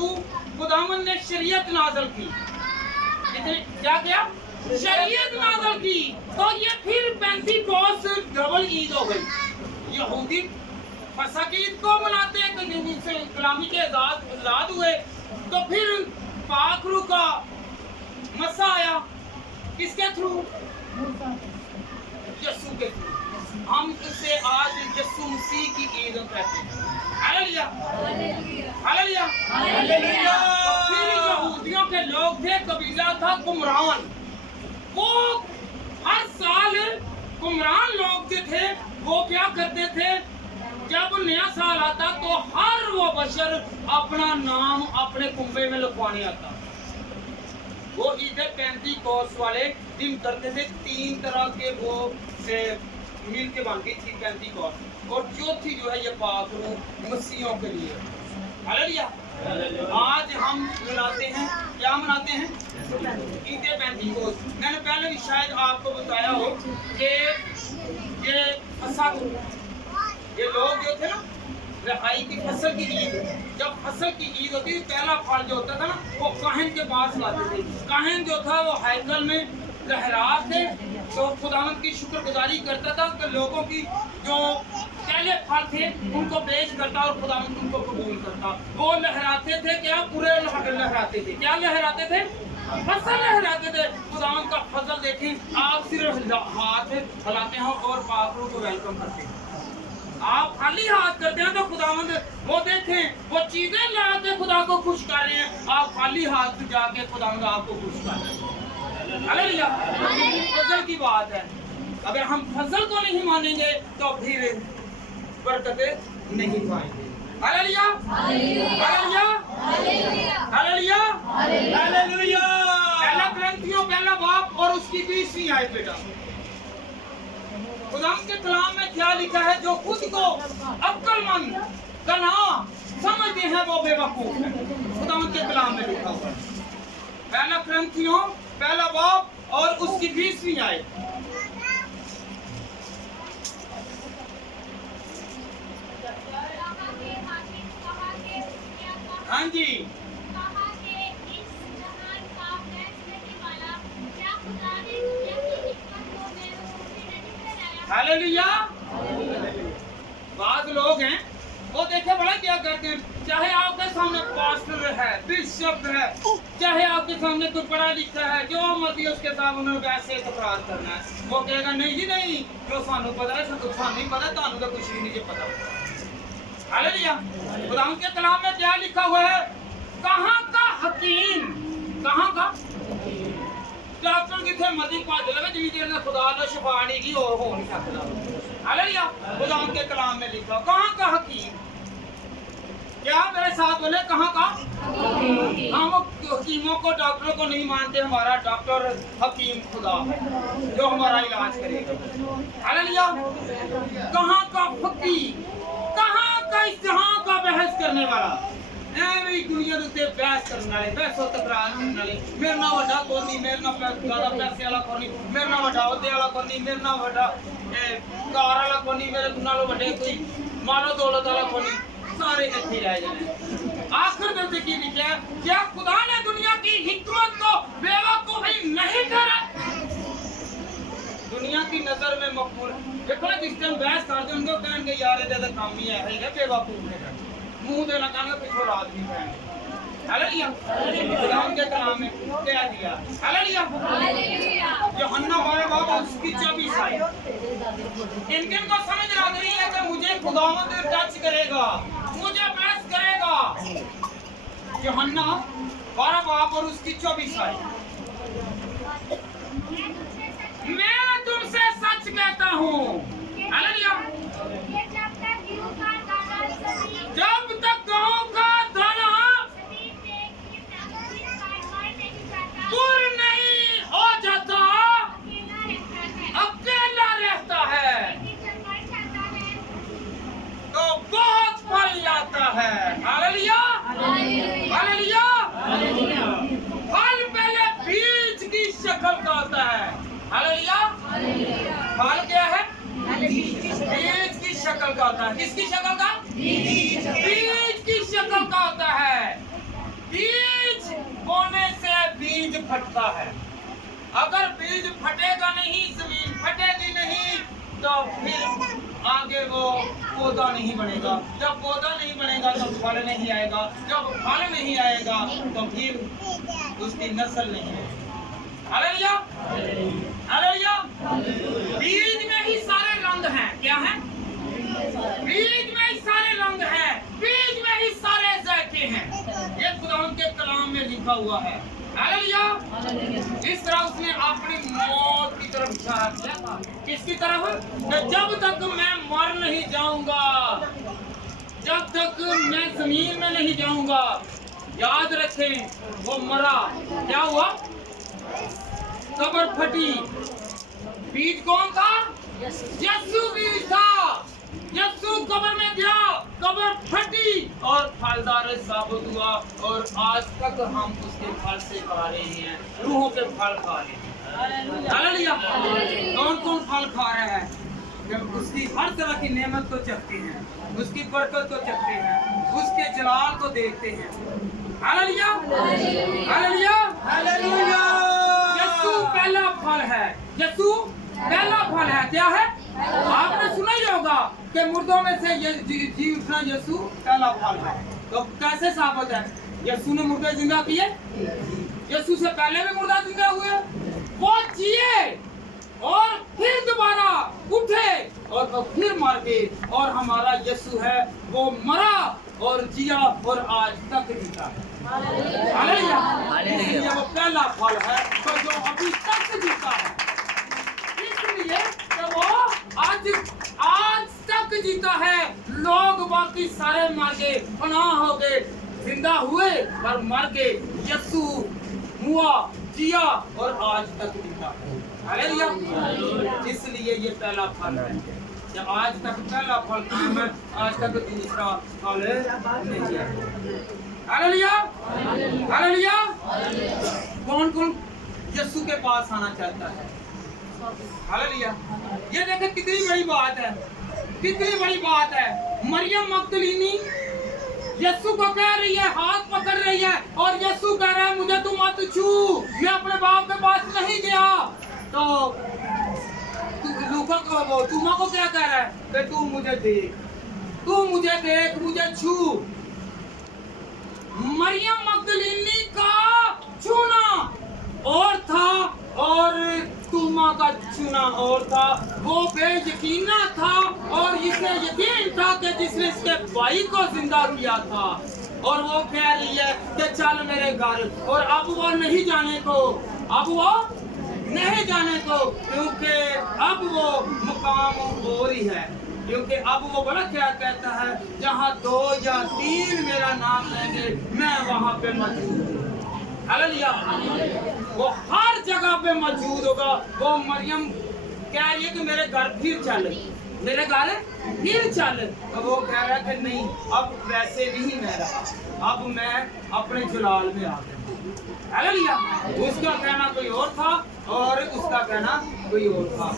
खुदावन ने शरीयत नाज़िल की। क्या किया? शरीयत नाज़िल की। तो ये फिर पेंतीकोस्त डबल ईद हो गई। यहूदी फसह की ईद को मनाते हैं कि जिनसे गुलामी के आजाद हुए, तो फिर पाक रूह का मसा आया। किसके थ्रू? यीशु के थ्रू। हम इसे आज यीशु मसीह की ईद कहते हैं। Hallelujah hallelujah hallelujah. तो फिर यहूदियों के लोग थे, कबीला था कुमरान। वो हर साल कुमरान लोग जो थे वो क्या करते थे, जब नया साल आता तो हर वो बशर अपना नाम अपने कुंबे में लिखवाने आता। वो ईद पेंतीकोस्त वाले दिन करते थे। 3 तरह के वो से मिल के बनती थी पेंतीकोस्त, और चौथी जो है ये पाक रूह मसीहों के लिए। हालेलुया। आज हम मनाते हैं, क्या मनाते हैं? ईद पेंतीकोस्त। मैंने पहले भी शायद आपको बताया हो कि ये फसह, ये लोग जो थे ना, रहाई की फसल की ईद, जब फसल की ईद होती थी, पहला फल जो होता था ना, वो काहिन के पास लाते थे। काहिन जो था वो हैकल में लहरा थे, तो खुदावंद की शुक्रगुजारी करता था कि लोगों की जो पहले फल थे उनको पेश करता और खुदावंद उनको कबूल करता। वो लहराते थे, क्या? पूरे लहराते थे। क्या लहराते थे? फसल लहराते थे। खुदावंद का फजल देखें, आप सिर्फ हाथ हिलाते हैं और पाक रूह को वेलकम करते हैं। आप खाली हाथ करते हैं तो खुदावंद वो देखें, वो चीजें ला के खुदा को खुश कर रहे हैं। आप खाली हाथ जाके खुदावंद आपको खुश कर रहे हैं। हालेलुया। फजल की बात है। अगर हम फजल को नहीं मानेंगे तो फिर बरकतें नहीं पाएंगे। Hallelujah hallelujah hallelujah hallelujah. पहला ग्रंथियों पहला बाप और उसकी 20वीं आयत बेटा। खुदा के कलाम में क्या लिखा है? जो खुद को अक्लमंद कना समझते हैं वो बेवकूफ है। खुदा के कलाम में लिखा हुआ है। पहला ग्रंथियों पहला बाप और उसकी 20वीं आयत। हाँ जी। हालेलुया। बाद लोग हैं वो देखे बड़ा क्या करते हैं, चाहे आपके सामने पास्टर है, बिशप है, चाहे आपके सामने कोई पढ़ा लिखा है, जो मर्जी उसके साथ उन्हें वैसे तकरार करना है। वो कहेगा नहीं जी नहीं, जो सानू पता है सानू नहीं पता, तानू तो कुछ भी नहीं पता। हालेलुया। खुदा के कलाम में क्या लिखा हुआ है? कहाँ का हकीम, कहाँ का डॉक्टर किथे मर्जी भज लगे, जिन्नी देर में खुदा ने शिफा नहीं की हो नहीं सकता। हालेलुया। खुदा के कलाम में लिखा कहाँ का हकीम। क्या मेरे साथ बोले? कहाँ का? हम हकीमों को, डॉक्टरों को नहीं मानते। हमारा डॉक्टर हकीम खुदा है जो हमारा इलाज करेगा। हालेलुया। कहाँ का फकीर, कहाँ का इस्तेहां का बहस करने वाला, ਐਵੇਂ ਦੁਨੀਆ ਦੇ ਉੱਤੇ ਬਹਿਸ ਕਰਨ ਵਾਲੇ, ਬਹਿਸੋ ਤਕਰਾਰ ਕਰਨ ਵਾਲੇ। ਮੇਰੇ ਨਾਲ ਵੱਡਾ ਕੋਈ ਨਹੀਂ, ਮੇਰੇ ਨਾਲ ਜ਼ਿਆਦਾ ਪੈਸੇ ਵਾਲਾ ਕੋਈ ਨਹੀਂ, ਮੇਰੇ ਨਾਲ ਵੱਡਾ ਅਹੁਦੇ ਵਾਲਾ ਕੋਈ ਨਹੀਂ, ਮੇਰੇ ਨਾਲ ਵੱਡਾ ਕਾਰ ਵਾਲਾ ਕੋਈ ਨਹੀਂ, ਮੇਰੇ ਨਾਲੋਂ ਵੱਡੇ ਕੋਈ ਮਾਲੋ ਦੌਲਤ ਵਾਲਾ ਕੋਈ ਨਹੀਂ। सारे इकट्ठे रह जाए। आखिर में की लिखा है, क्या खुदा ने दुनिया की हिकमत को बेवकूफी नहीं करा? दुनिया की नजर में मकबूल। देखो ना जिस टाइम बहस करते हैं उनको कहेंगे यार ये काम ही है बेवकूफ है, मुंह देना कहेंगे पिछले रात भी कहेंगे। हालेलुया। खुदा के कलाम में क्या दिया? हालेलुया। यूहन्ना हमारे बाप उसकी 24 आयत। इनके को समझ आ गई है कि मुझे खुदावंद टच करेगा, मुझे बहस करेगा। यूहन्ना 12 बाप और उसकी 24 आयत। मैं तुमसे सच कहता हूँ। हालेलुया। फटता है। अगर बीज फटेगा नहीं, जमीन फटेगी नहीं, तो फिर आगे वो पौधा नहीं बनेगा। जब पौधा नहीं बनेगा तो फल नहीं आएगा। जब फल नहीं आएगा तो फिर उसकी नस्ल नहीं है। Hallelujah, hallelujah. बीज में ही सारे रंग हैं। क्या है? बीज में ही सारे रंग हैं, बीज में ही सारे जायके हैं। ये खुदावंद के कलाम में लिखा हुआ है। हालेलुया। इस तरह उसने अपनी मौत की तरफ इशारा किया था। किसकी तरफ? कि जब तक मैं मर नहीं जाऊंगा, जब तक मैं जमीन में नहीं जाऊंगा। याद रखें, वो मरा, क्या हुआ? कब्र फटी। बीज कौन था? यीशु बीज था। यीशु कब्र में गया, कब्र फटी और फलदार साबित हुआ, और आज तक हम उसके फल से खा रहे हैं, रूहों के फल खा रहे हैं। हालेलुया। कौन कौन फल खा रहे हैं? जब उसकी हर तरह की नेमत को चखते हैं, उसकी बरकत को चखते हैं, उसके जलाल को देखते हैं। Hallelujah, hallelujah, hallelujah. यीशु पहला फल है। यीशु पहला फल है। क्या है? आपने सुना ही होगा कि मुर्दों में से जी उठना यीशु पहला फल है। तो कैसे साबित है? यीशु ने मुर्दे जिंदा किए। यीशु से पहले भी मुर्दा जिंदा हुए, वो जिए और फिर दोबारा उठे और वो फिर मर गए। और हमारा यीशु है, वो मरा और जिया और आज तक जीता है। हालेलुया। इसलिए वो पहला फल है तो जो अभी तक जीता है। इसलिए कि वो आज तक जीता है। लोग बाकी सारे मर गए, फनाह हो गए, जिंदा हुए पर मर गए। यीशु हुआ, जिया और आज तक जीता है। हालेलुया। इसलिए ये पहला फल है। जब आज तक पहला फल काम है, आज तक दूसरा फल नहीं है। Hallelujah, hallelujah. कौन कौन यीशु के पास आना चाहता है? हालेलुया। ये देखो कितनी बड़ी बात है, कितनी बड़ी बात है। मरियम मगदलीनी यीशु को कह रही है, हाथ पकड़ रही है, और यीशु कह रहा है मुझे तू मत छू, मैं अपने बाप के पास नहीं गया। तो लूका को तुमा को क्या कह रहा है कि तू मुझे देख, तू मुझे देख, मुझे छू। मरियम मगदलीनी का छूना और था और तुमा का छूना और था। वो बेयकीना था और इसे यकीन था कि जिसने इसके भाई को जिंदा किया था। और वो कह रही है कि चल मेरे घर, और अब वो नहीं जाने को, अब वो नहीं जाने को, क्योंकि अब वो मुकाम और ही है। क्योंकि अब वो बड़ा क्या कहता है, जहाँ 2 या 3 मेरा नाम लेंगे मैं वहाँ पे मौजूद हूँ। हालेलुया। वो हर जगह पे मौजूद होगा। वो मरियम कह रही है कि मेरे घर फिर चल, मेरे घर फिर चल। तो वो कह रहा है कि नहीं, अब वैसे नहीं मैं रहा, अब मैं अपने जलाल में आ गया। हालेलुया। उसका कहना कोई और था और उसका कहना कोई और था।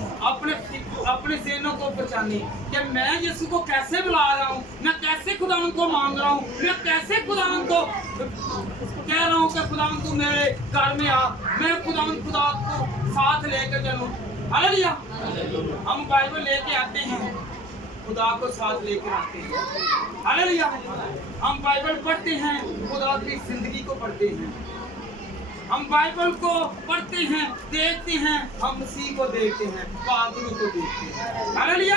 अपने सेनों को पहचाने कि मैं यीशु को कैसे बुला रहा हूँ, मैं कैसे खुदावंद को मांग रहा हूँ, मैं कैसे खुदावंद को कह रहा हूँ कि खुदावंद तू मेरे घर में आ, मैं खुदावंद खुदा को साथ लेकर चलूँ। हालेलुया। हम बाइबल लेके आते हैं, खुदा को साथ लेकर आते हैं। हालेलुया। हम बाइबल पढ़ते हैं, खुदा की जिंदगी को पढ़ते हैं। हम बाइबल को पढ़ते हैं, देखते हैं, हम मसीह को देखते हैं, पागलों को देखते हैं। Hallelujah,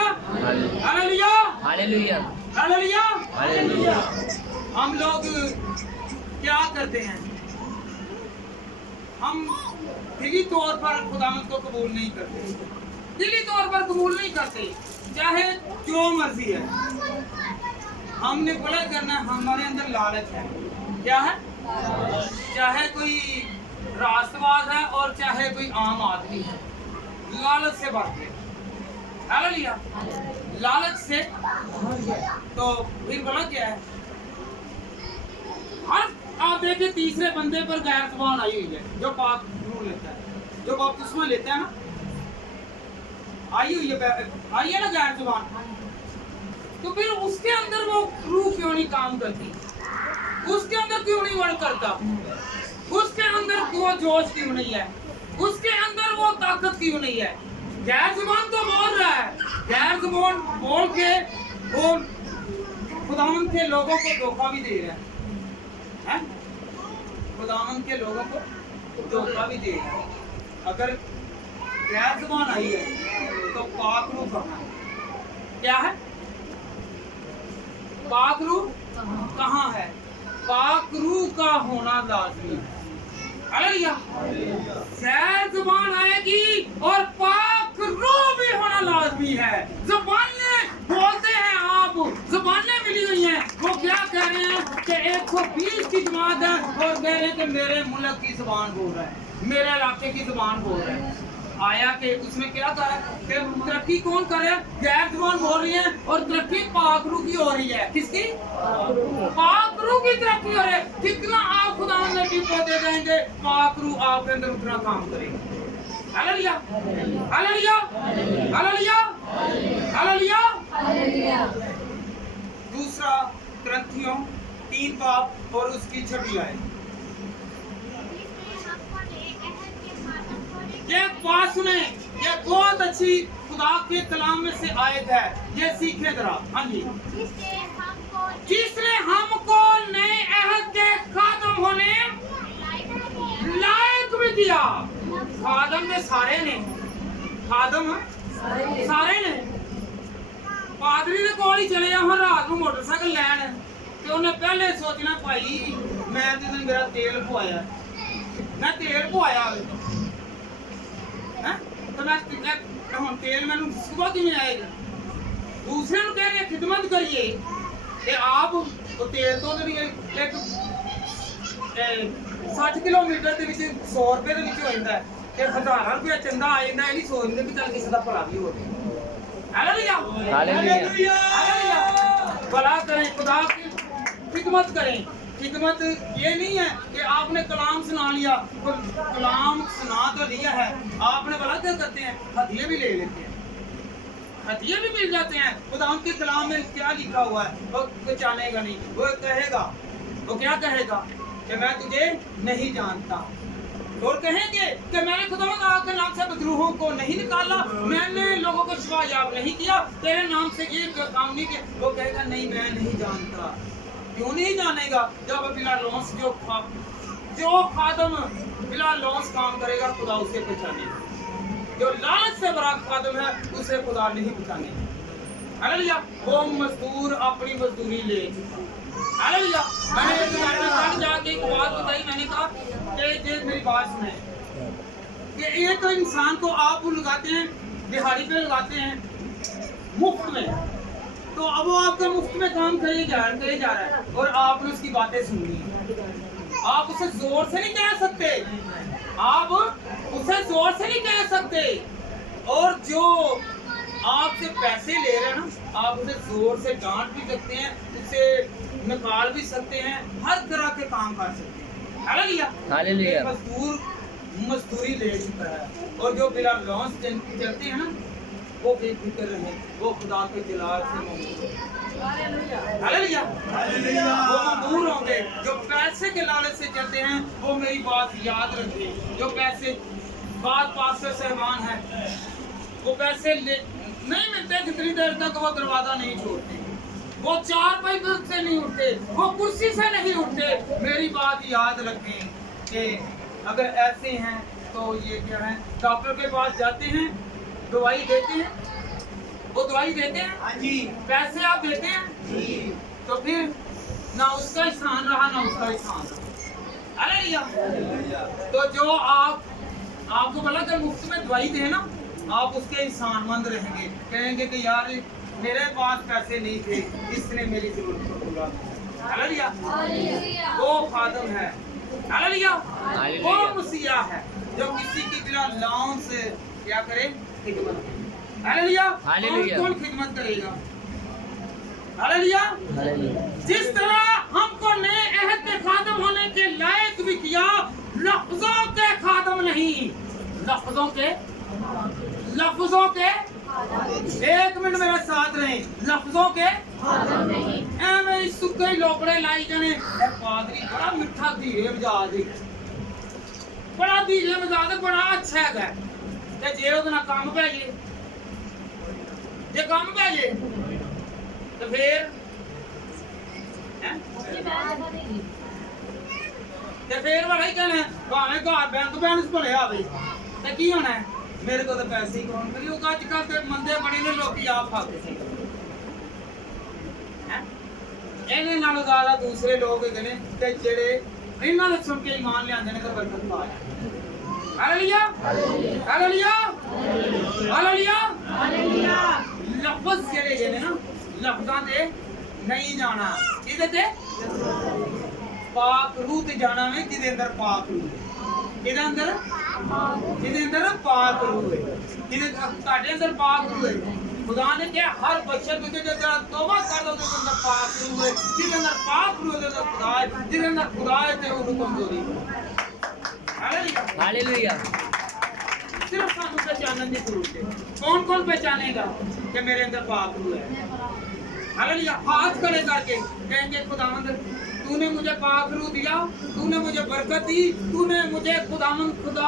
hallelujah, hallelujah, hallelujah, hallelujah. हम लोग क्या करते हैं? हम दिली तौर पर खुदावंद को कबूल नहीं करते, दिली तौर पर कबूल नहीं करते, चाहे जो मर्जी है। हमने बड़ा करना है, हमारे अंदर लालच है। क्या है? चाहे कोई राष्ट्रवाद है और चाहे कोई आम आदमी है, लालच से भर गया। हालेलुया। लालच से तो फिर बड़ा क्या है? हर आप देखिए तीसरे बंदे पर गैर जुबान आई हुई है, जो पाक रूह लेता है, जो बपतिस्मा लेता है ना, आई हुई है, आई है ना गैर जुबान। तो फिर उसके अंदर वो रूह क्यों नहीं काम करती? उसके अंदर क्यों नहीं वर्क करता? उसके अंदर वो वो जोश क्यों नहीं है, उसके अंदर वो ताकत क्यों नहीं है। गैर जुबान तो बोल रहा है, गैर जुबान बोल के वो खुदावंद के लोगों को धोखा भी दे रहा है, खुदावंद के लोगों को धोखा भी दे रहा है। अगर गैर जुबान आई है तो पाक रूह कहाँ है? क्या है? पाक रूह कहाँ है? पाक रूह का होना लाजमी है। हालेलुया। गैर जुबान आएगी और पाक रूह भी होना लाजमी है। जुबानें बोलते हैं आप, जुबानें मिली हुई हैं, वो क्या कह रहे हैं कि 120 की जमात है और कह रहे हैं कि मेरे मुल्क की जुबान बोल रहा है, मेरे इलाके की जुबान बोल रहा है। आया कि उसमें क्या कहा है कि तरक्की कौन कर रहा है? गैर जुबान बोल रही है और तरक्की पाक रूह की हो रही है। किसकी? पाक रूह की तरक्की हो रही है। जितना आप खुदा ने टिप्पो दे देंगे, पाक रूह आपके अंदर उतना काम करेगी। Hallelujah, hallelujah, hallelujah, hallelujah. दूसरा ग्रंथियों 3 बाब और उसकी 6 आयत। ये बात सुने, ये बहुत अच्छी खुदा के कलाम में से आयत है, ये सीखे जरा। हाँ जी। जिसने हमको नए अहद के खादम होने लायक भी किया। खादम ने सारे ने, खादम सारे ने। पादरी ने कोल ही चले जा रात में मोटरसाइकिल लैन ते उन्हें पहले सोचना भाई मैं तो मेरा तेल पवाया, मैं तेल पवाया तो मैं हम तेल मैंने सुबह किमें आएगा। दूसरे को कह रहे खिदमत करिए ते आप वो तेल तो एक 60 किलोमीटर के विच 100 रुपए के विच हो जाता है ते 1000 रुपया चंदा आ जाता है। नहीं सोचते कि चल किसी का भला भी हो जाए। Hallelujah, hallelujah, hallelujah. भला करें, खुदा की खिदमत करें। खिदमत ये नहीं है कि आपने कलाम सुना लिया, तो कलाम सुना तो लिया है, आपने भला क्या करते हैं? हदिये भी ले लेते हैं, हदिये भी मिल जाते हैं। खुदा के कलाम में क्या लिखा हुआ है वो पहचानेगा नहीं। वो कहेगा, वो क्या कहेगा कि मैं तुझे नहीं जानता, और कहेंगे कि मैंने खुदा के नाम से बदरूहों को नहीं निकाला, मैंने लोगों को शिफायाब नहीं किया, तेरे नाम से ये काम नहीं किया। वो कहेगा नहीं मैं नहीं जानता। क्यों नहीं जानेगा? जब बिला लॉन्स जो खादम बिला लॉन्स काम करेगा खुदा उसे पहचानेगा। जो लालच से भरा खादम है उसे खुदा नहीं पहचानेगा। हालेलुया। वो मजदूर अपनी मजदूरी ले चुका। हालेलुया। मैंने जाके एक बात बताई, मैंने कहा कि मेरी बात सुने कि एक तो इंसान को आप लगाते हैं, दिहाड़ी पे लगाते हैं मुफ्त में, तो अब वो आपका मुफ्त में काम करे जा रहा है और आपने उसकी बातें सुननी है। आप उसे जोर से नहीं कह सकते, आप उसे जोर से नहीं कह सकते। और जो आपसे पैसे ले रहे हैं ना, आप उसे जोर से डांट भी सकते हैं, उसे निकाल भी सकते हैं, हर तरह के काम कर सकते हैं। Hallelujah, hallelujah. मजदूर मजदूरी ले चुका है और जो बिला लॉन्स चलते हैं ना वो बेफिक्र रहे, वो खुदा के जलाल से हालेलुया, हालेलुया। वो मजदूर होंगे जो पैसे के लालच से चलते हैं। वो मेरी बात याद रखें, जो पैसे बात पास्टर साहबान है, वो पैसे नहीं मिलते जितनी देर तक वो दरवाजा नहीं छोड़ते, वो 4 पाई से नहीं उठते, वो कुर्सी से नहीं उठते। मेरी बात याद रखें कि अगर ऐसे हैं तो ये क्या है, डॉक्टर के पास जाते हैं, दवाई देते हैं, वो दवाई देते हैं। हाँ जी। पैसे आप देते हैं जी, तो फिर ना उसका एहसान रहा ना उसका एहसान रहा। हालेलुया। तो जो आपको भला अगर मुफ्त में दवाई दे ना, आप उसके एहसानमंद रहेंगे, कहेंगे कि यार मेरे पास पैसे नहीं थे, इसने मेरी जरूरत को पूरा किया। हालेलुया। वो खादम है। हालेलुया। वो मसीहा है जो किसी की बिना लाउन से क्या करे, खिदमत। हालेलुया। कौन खिदमत करेगा? हालेलुया। जिस तरह हमको नए अहद के खादम होने के लायक भी किया, लफ्जों के खादम नहीं, लफ्जों के एक मिनट मेरे साथ रहे, लफ्जों के नहीं। सुखे लोकड़े लाई जाने, पादरी बड़ा मिठा धीरे बजा दे, ਬੜਾ ਦੀਜੇ ਮਜ਼ਾਕ ਬੜਾ ਅੱਛਾ ਹੈਗਾ ਤੇ ਜੇ ਉਹਦੇ ਨਾਲ ਕੰਮ ਪੈ ਜੇ ਜੇ ਕੰਮ ਪੈ ਜੇ ਤੇ ਫੇਰ ਹੈ ਜੀ ਮੈਂ ਜਗ੍ਹਾ ਦੇਗੀ ਤੇ ਫੇਰ ਵਾਲਾ ਹੀ ਕਹਿਣਾ ਭਾਵੇਂ ਘਰ ਬੈਂਕ ਬੈਲੈਂਸ ਭਰਿਆ ਹੋਵੇ ਤੇ ਕੀ ਹੋਣਾ ਹੈ? ਮੇਰੇ ਕੋਲ ਤਾਂ ਪੈਸੇ ਹੀ ਕੌਣ ਕਰੀ ਉਹ ਅੱਜ ਕੱਲ ਤੇ ਮੰਦੇ ਬਣੇ ਨੇ ਲੋਕੀ ਆਪ ਖਾਂਦੇ ਸੀ ਹੈਂ? ਇਹਨੇ ਨਾਲੋਂ ਜ਼ਿਆਦਾ ਦੂਸਰੇ ਲੋਕ ਹੈਗੇ ਨੇ ਤੇ ਜਿਹੜੇ ਇਹਨਾਂ ਦੇ ਸੁਣ ਕੇ ਇਮਾਨ ਲਿਆਂਦੇ ਨੇ ਤੇ ਬਰਕਤ ਪਾ ਜਾਂਦੇ ਹਾਲੇਲੂਇਆ ਹਾਲੇਲੂਇਆ ਹਾਲੇਲੂਇਆ ਹਾਲੇਲੂਇਆ ਲਫ਼ਜ਼ ਜਿਹੜੇ ਨੇ ਨਾ ਲਫ਼ਜ਼ਾਂ ਤੇ ਨਹੀਂ ਜਾਣਾ ਇਹਦੇ ਤੇ ਪਾਕ ਰੂਹ ਤੇ ਜਾਣਾ ਵੇ ਜਿਹਦੇ ਅੰਦਰ ਪਾਕ ਰੂਹ ਇਹਦੇ ਅੰਦਰ ਪਾਕ ਰੂਹ ਹੈ ਜਿਹਦੇ ਤੁਹਾਡੇ ਅੰਦਰ ਪਾਕ ਰੂਹ ਹੈ खुदा ने क्या हर बच्चन में जो तौबा कर दो उसके अंदर पाक रूह है जिसके अंदर पाक रूह है उसके अंदर खुदा है जिसके अंदर खुदा है तो वो कमजोरी हालेलुया हालेलुया सिर्फ सानू पहचानने की जरूरत है कौन-कौन पहचानेगा कि मेरे अंदर पाक रूह है हालेलुया हाथ खड़े करके कहेंगे खुदावंद तूने मुझे पाक रूह दिया तूने मुझे बरकत दी तूने मुझे खुदावंद खुदा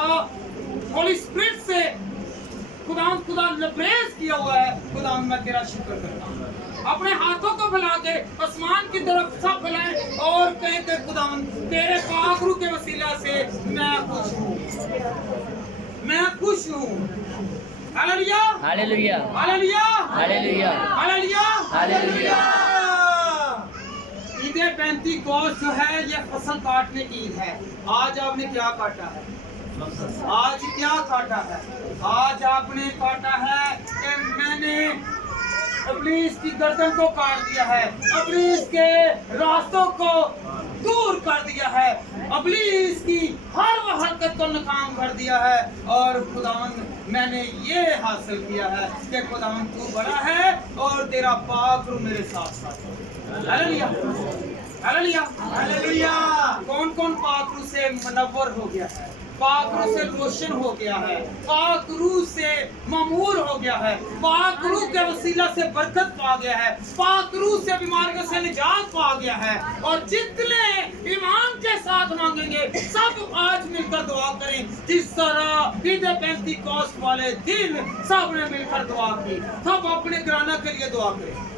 होली स्पिरिट से खुदा लबरेज किया हुआ है खुदा मैं तेरा शुक्र करता हूँ अपने हाथों को फैला के आसमान की तरफ सब फैलाएं और कहें कि खुदा तेरे पाक रूह के वसीला से मैं खुश हूँ hallelujah hallelujah hallelujah hallelujah hallelujah hallelujah ईद पेंतीकोस्त जो है ये फसल काटने की ईद है आज आपने क्या काटा है आज क्या काटा है आज आपने काटा है कि मैंने इब्लीस की गर्दन को काट दिया है इब्लीस के रास्तों को दूर कर दिया है इब्लीस की हर वो हरकत को नाकाम कर दिया है और खुदावंद मैंने ये हासिल किया है कि खुदावंद तू बड़ा है और तेरा पाक रूह मेरे साथ साथ है हालेलुया हालेलुया हालेलुया कौन-कौन पाक रूह से मुनव्वर हो गया है पाक रूह से रोशन हो गया है पाक रूह से मामूर हो गया है पाक रूह के वसीला से बरकत पा गया है पाक रूह से बीमारियों से निजात पा गया है और जितने ईमान के साथ मांगेंगे सब आज मिलकर दुआ करें जिस तरह ईद पेंतीकोस्त वाले दिन सब ने मिलकर दुआ की सब अपने घराना के लिए दुआ करें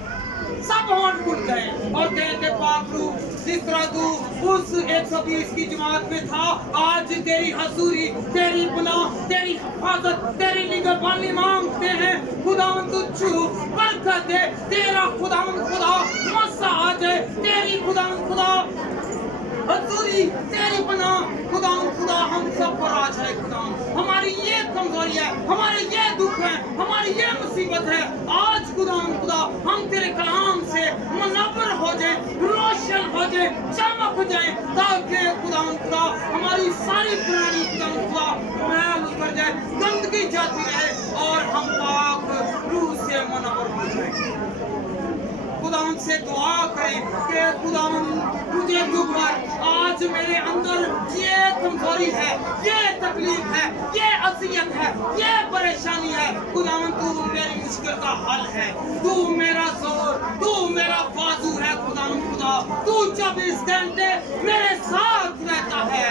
सब होंठ खुल गए और कहते पाक रूह जिस तरह तू उस 120 की जमात में था आज तेरी हजूरी तेरी गुनाह तेरी हिफाजत तेरी निगहबानी मांगते हैं खुदावंद तू बरकत दे तेरा खुदावंद खुदा मसा आ जाए तेरी खुदावंद खुदा हजूरी तेरी पनाह खुदावंद खुदा हम सब पर आ जाए खुदावंद हमारी ये कमजोरी है हमारे ये दुख है हमारी ये मुसीबत है आज खुदावंद खुदा हम तेरे कलाम से मुनव्वर हो जाए रोशन हो जाए चमक हो जाए ताकि खुदावंद खुदा हमारी सारी पुरानी खुदावंद खुदा मैल उतर जाए गंदगी जाती रहे और हम पाक रूह से मुनव्वर हो जाए खुदावंद से दुआ करें कि खुदावंद तुझे दुखर आज मेरे अंदर ये कमजोरी है ये तकलीफ है ये असियत है ये परेशानी है खुदावंद तू मेरी मुश्किल का हल है तू मेरा जोर तू मेरा बाजू है खुदावंद खुदा तू 24 घंटे मेरे साथ रहता है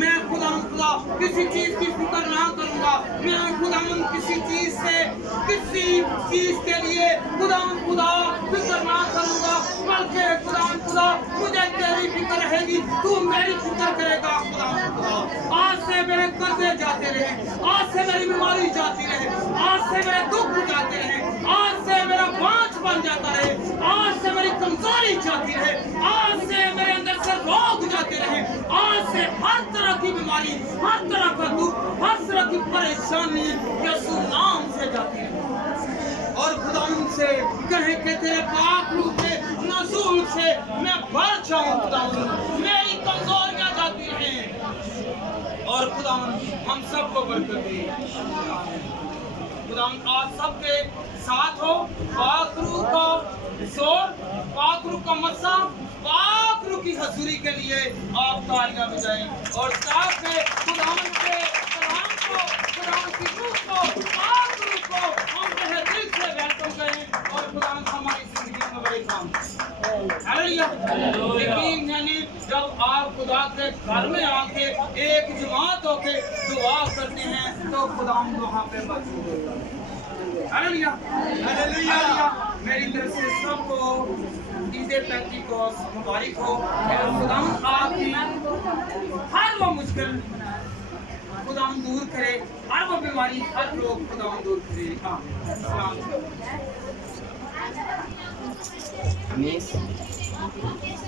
मैं खुदावंद खुदा किसी चीज की फिक्र ना करूंगा मैं खुदावंद किसी चीज के लिए खुदावंद खुदा फिक्र ना करूंगा बल्कि खुदावंद खुदा मुझे तेरी फिक्र रहेगी तू मेरी फिक्र करेगा खुदावंद खुदा आज से मेरे कर्जे जाते रहे आज से मेरी बीमारी जाती रहे आज से मेरे दुख जाते रहे आज से मेरा बांझ बन जाता रहे आज से मेरी कमजोरी जाती रहे आज से मेरे अंदर से रोग जाते रहे आज से हर तरह की बीमारी हर तरह का दुख हर तरह की परेशानी यीशु नाम से जाती रहे और खुदावंद से कहे कि तेरे पाक रूह से नज़ूल से मैं भर जाऊं खुदावंद मेरी कमजोरियां जाती रहें और खुदावंद हम सबको बरकत दे खुदावंद आज सबके साथ हो पाक रूह का जोर पाक रूह का मसा पाक रूह की हजूरी के लिए आप तालियां बजाएं और साथ में खुदावंद के कलाम को खुदावंद की रूह को पाक रूह को हम तहे दिल से वेलकम करें और खुदावंद हमारी जिंदगी में बड़े काम हालेलुया यकीन यानी जब آپ خدا کے گھر میں آ کے ایک جماعت ہو کے دعا کرتے ہیں تو خدا وہاں پہ موجود ہوتا ہے۔ Hallelujah hallelujah. میری طرف سے سب کو عید پینتیکوست مبارک ہو اور خدا آپ کی ہر وہ مشکل خدا دور کرے، ہر وہ بیماری ہر روگ خدا دور کرے۔ السلام علیکم۔ آمین۔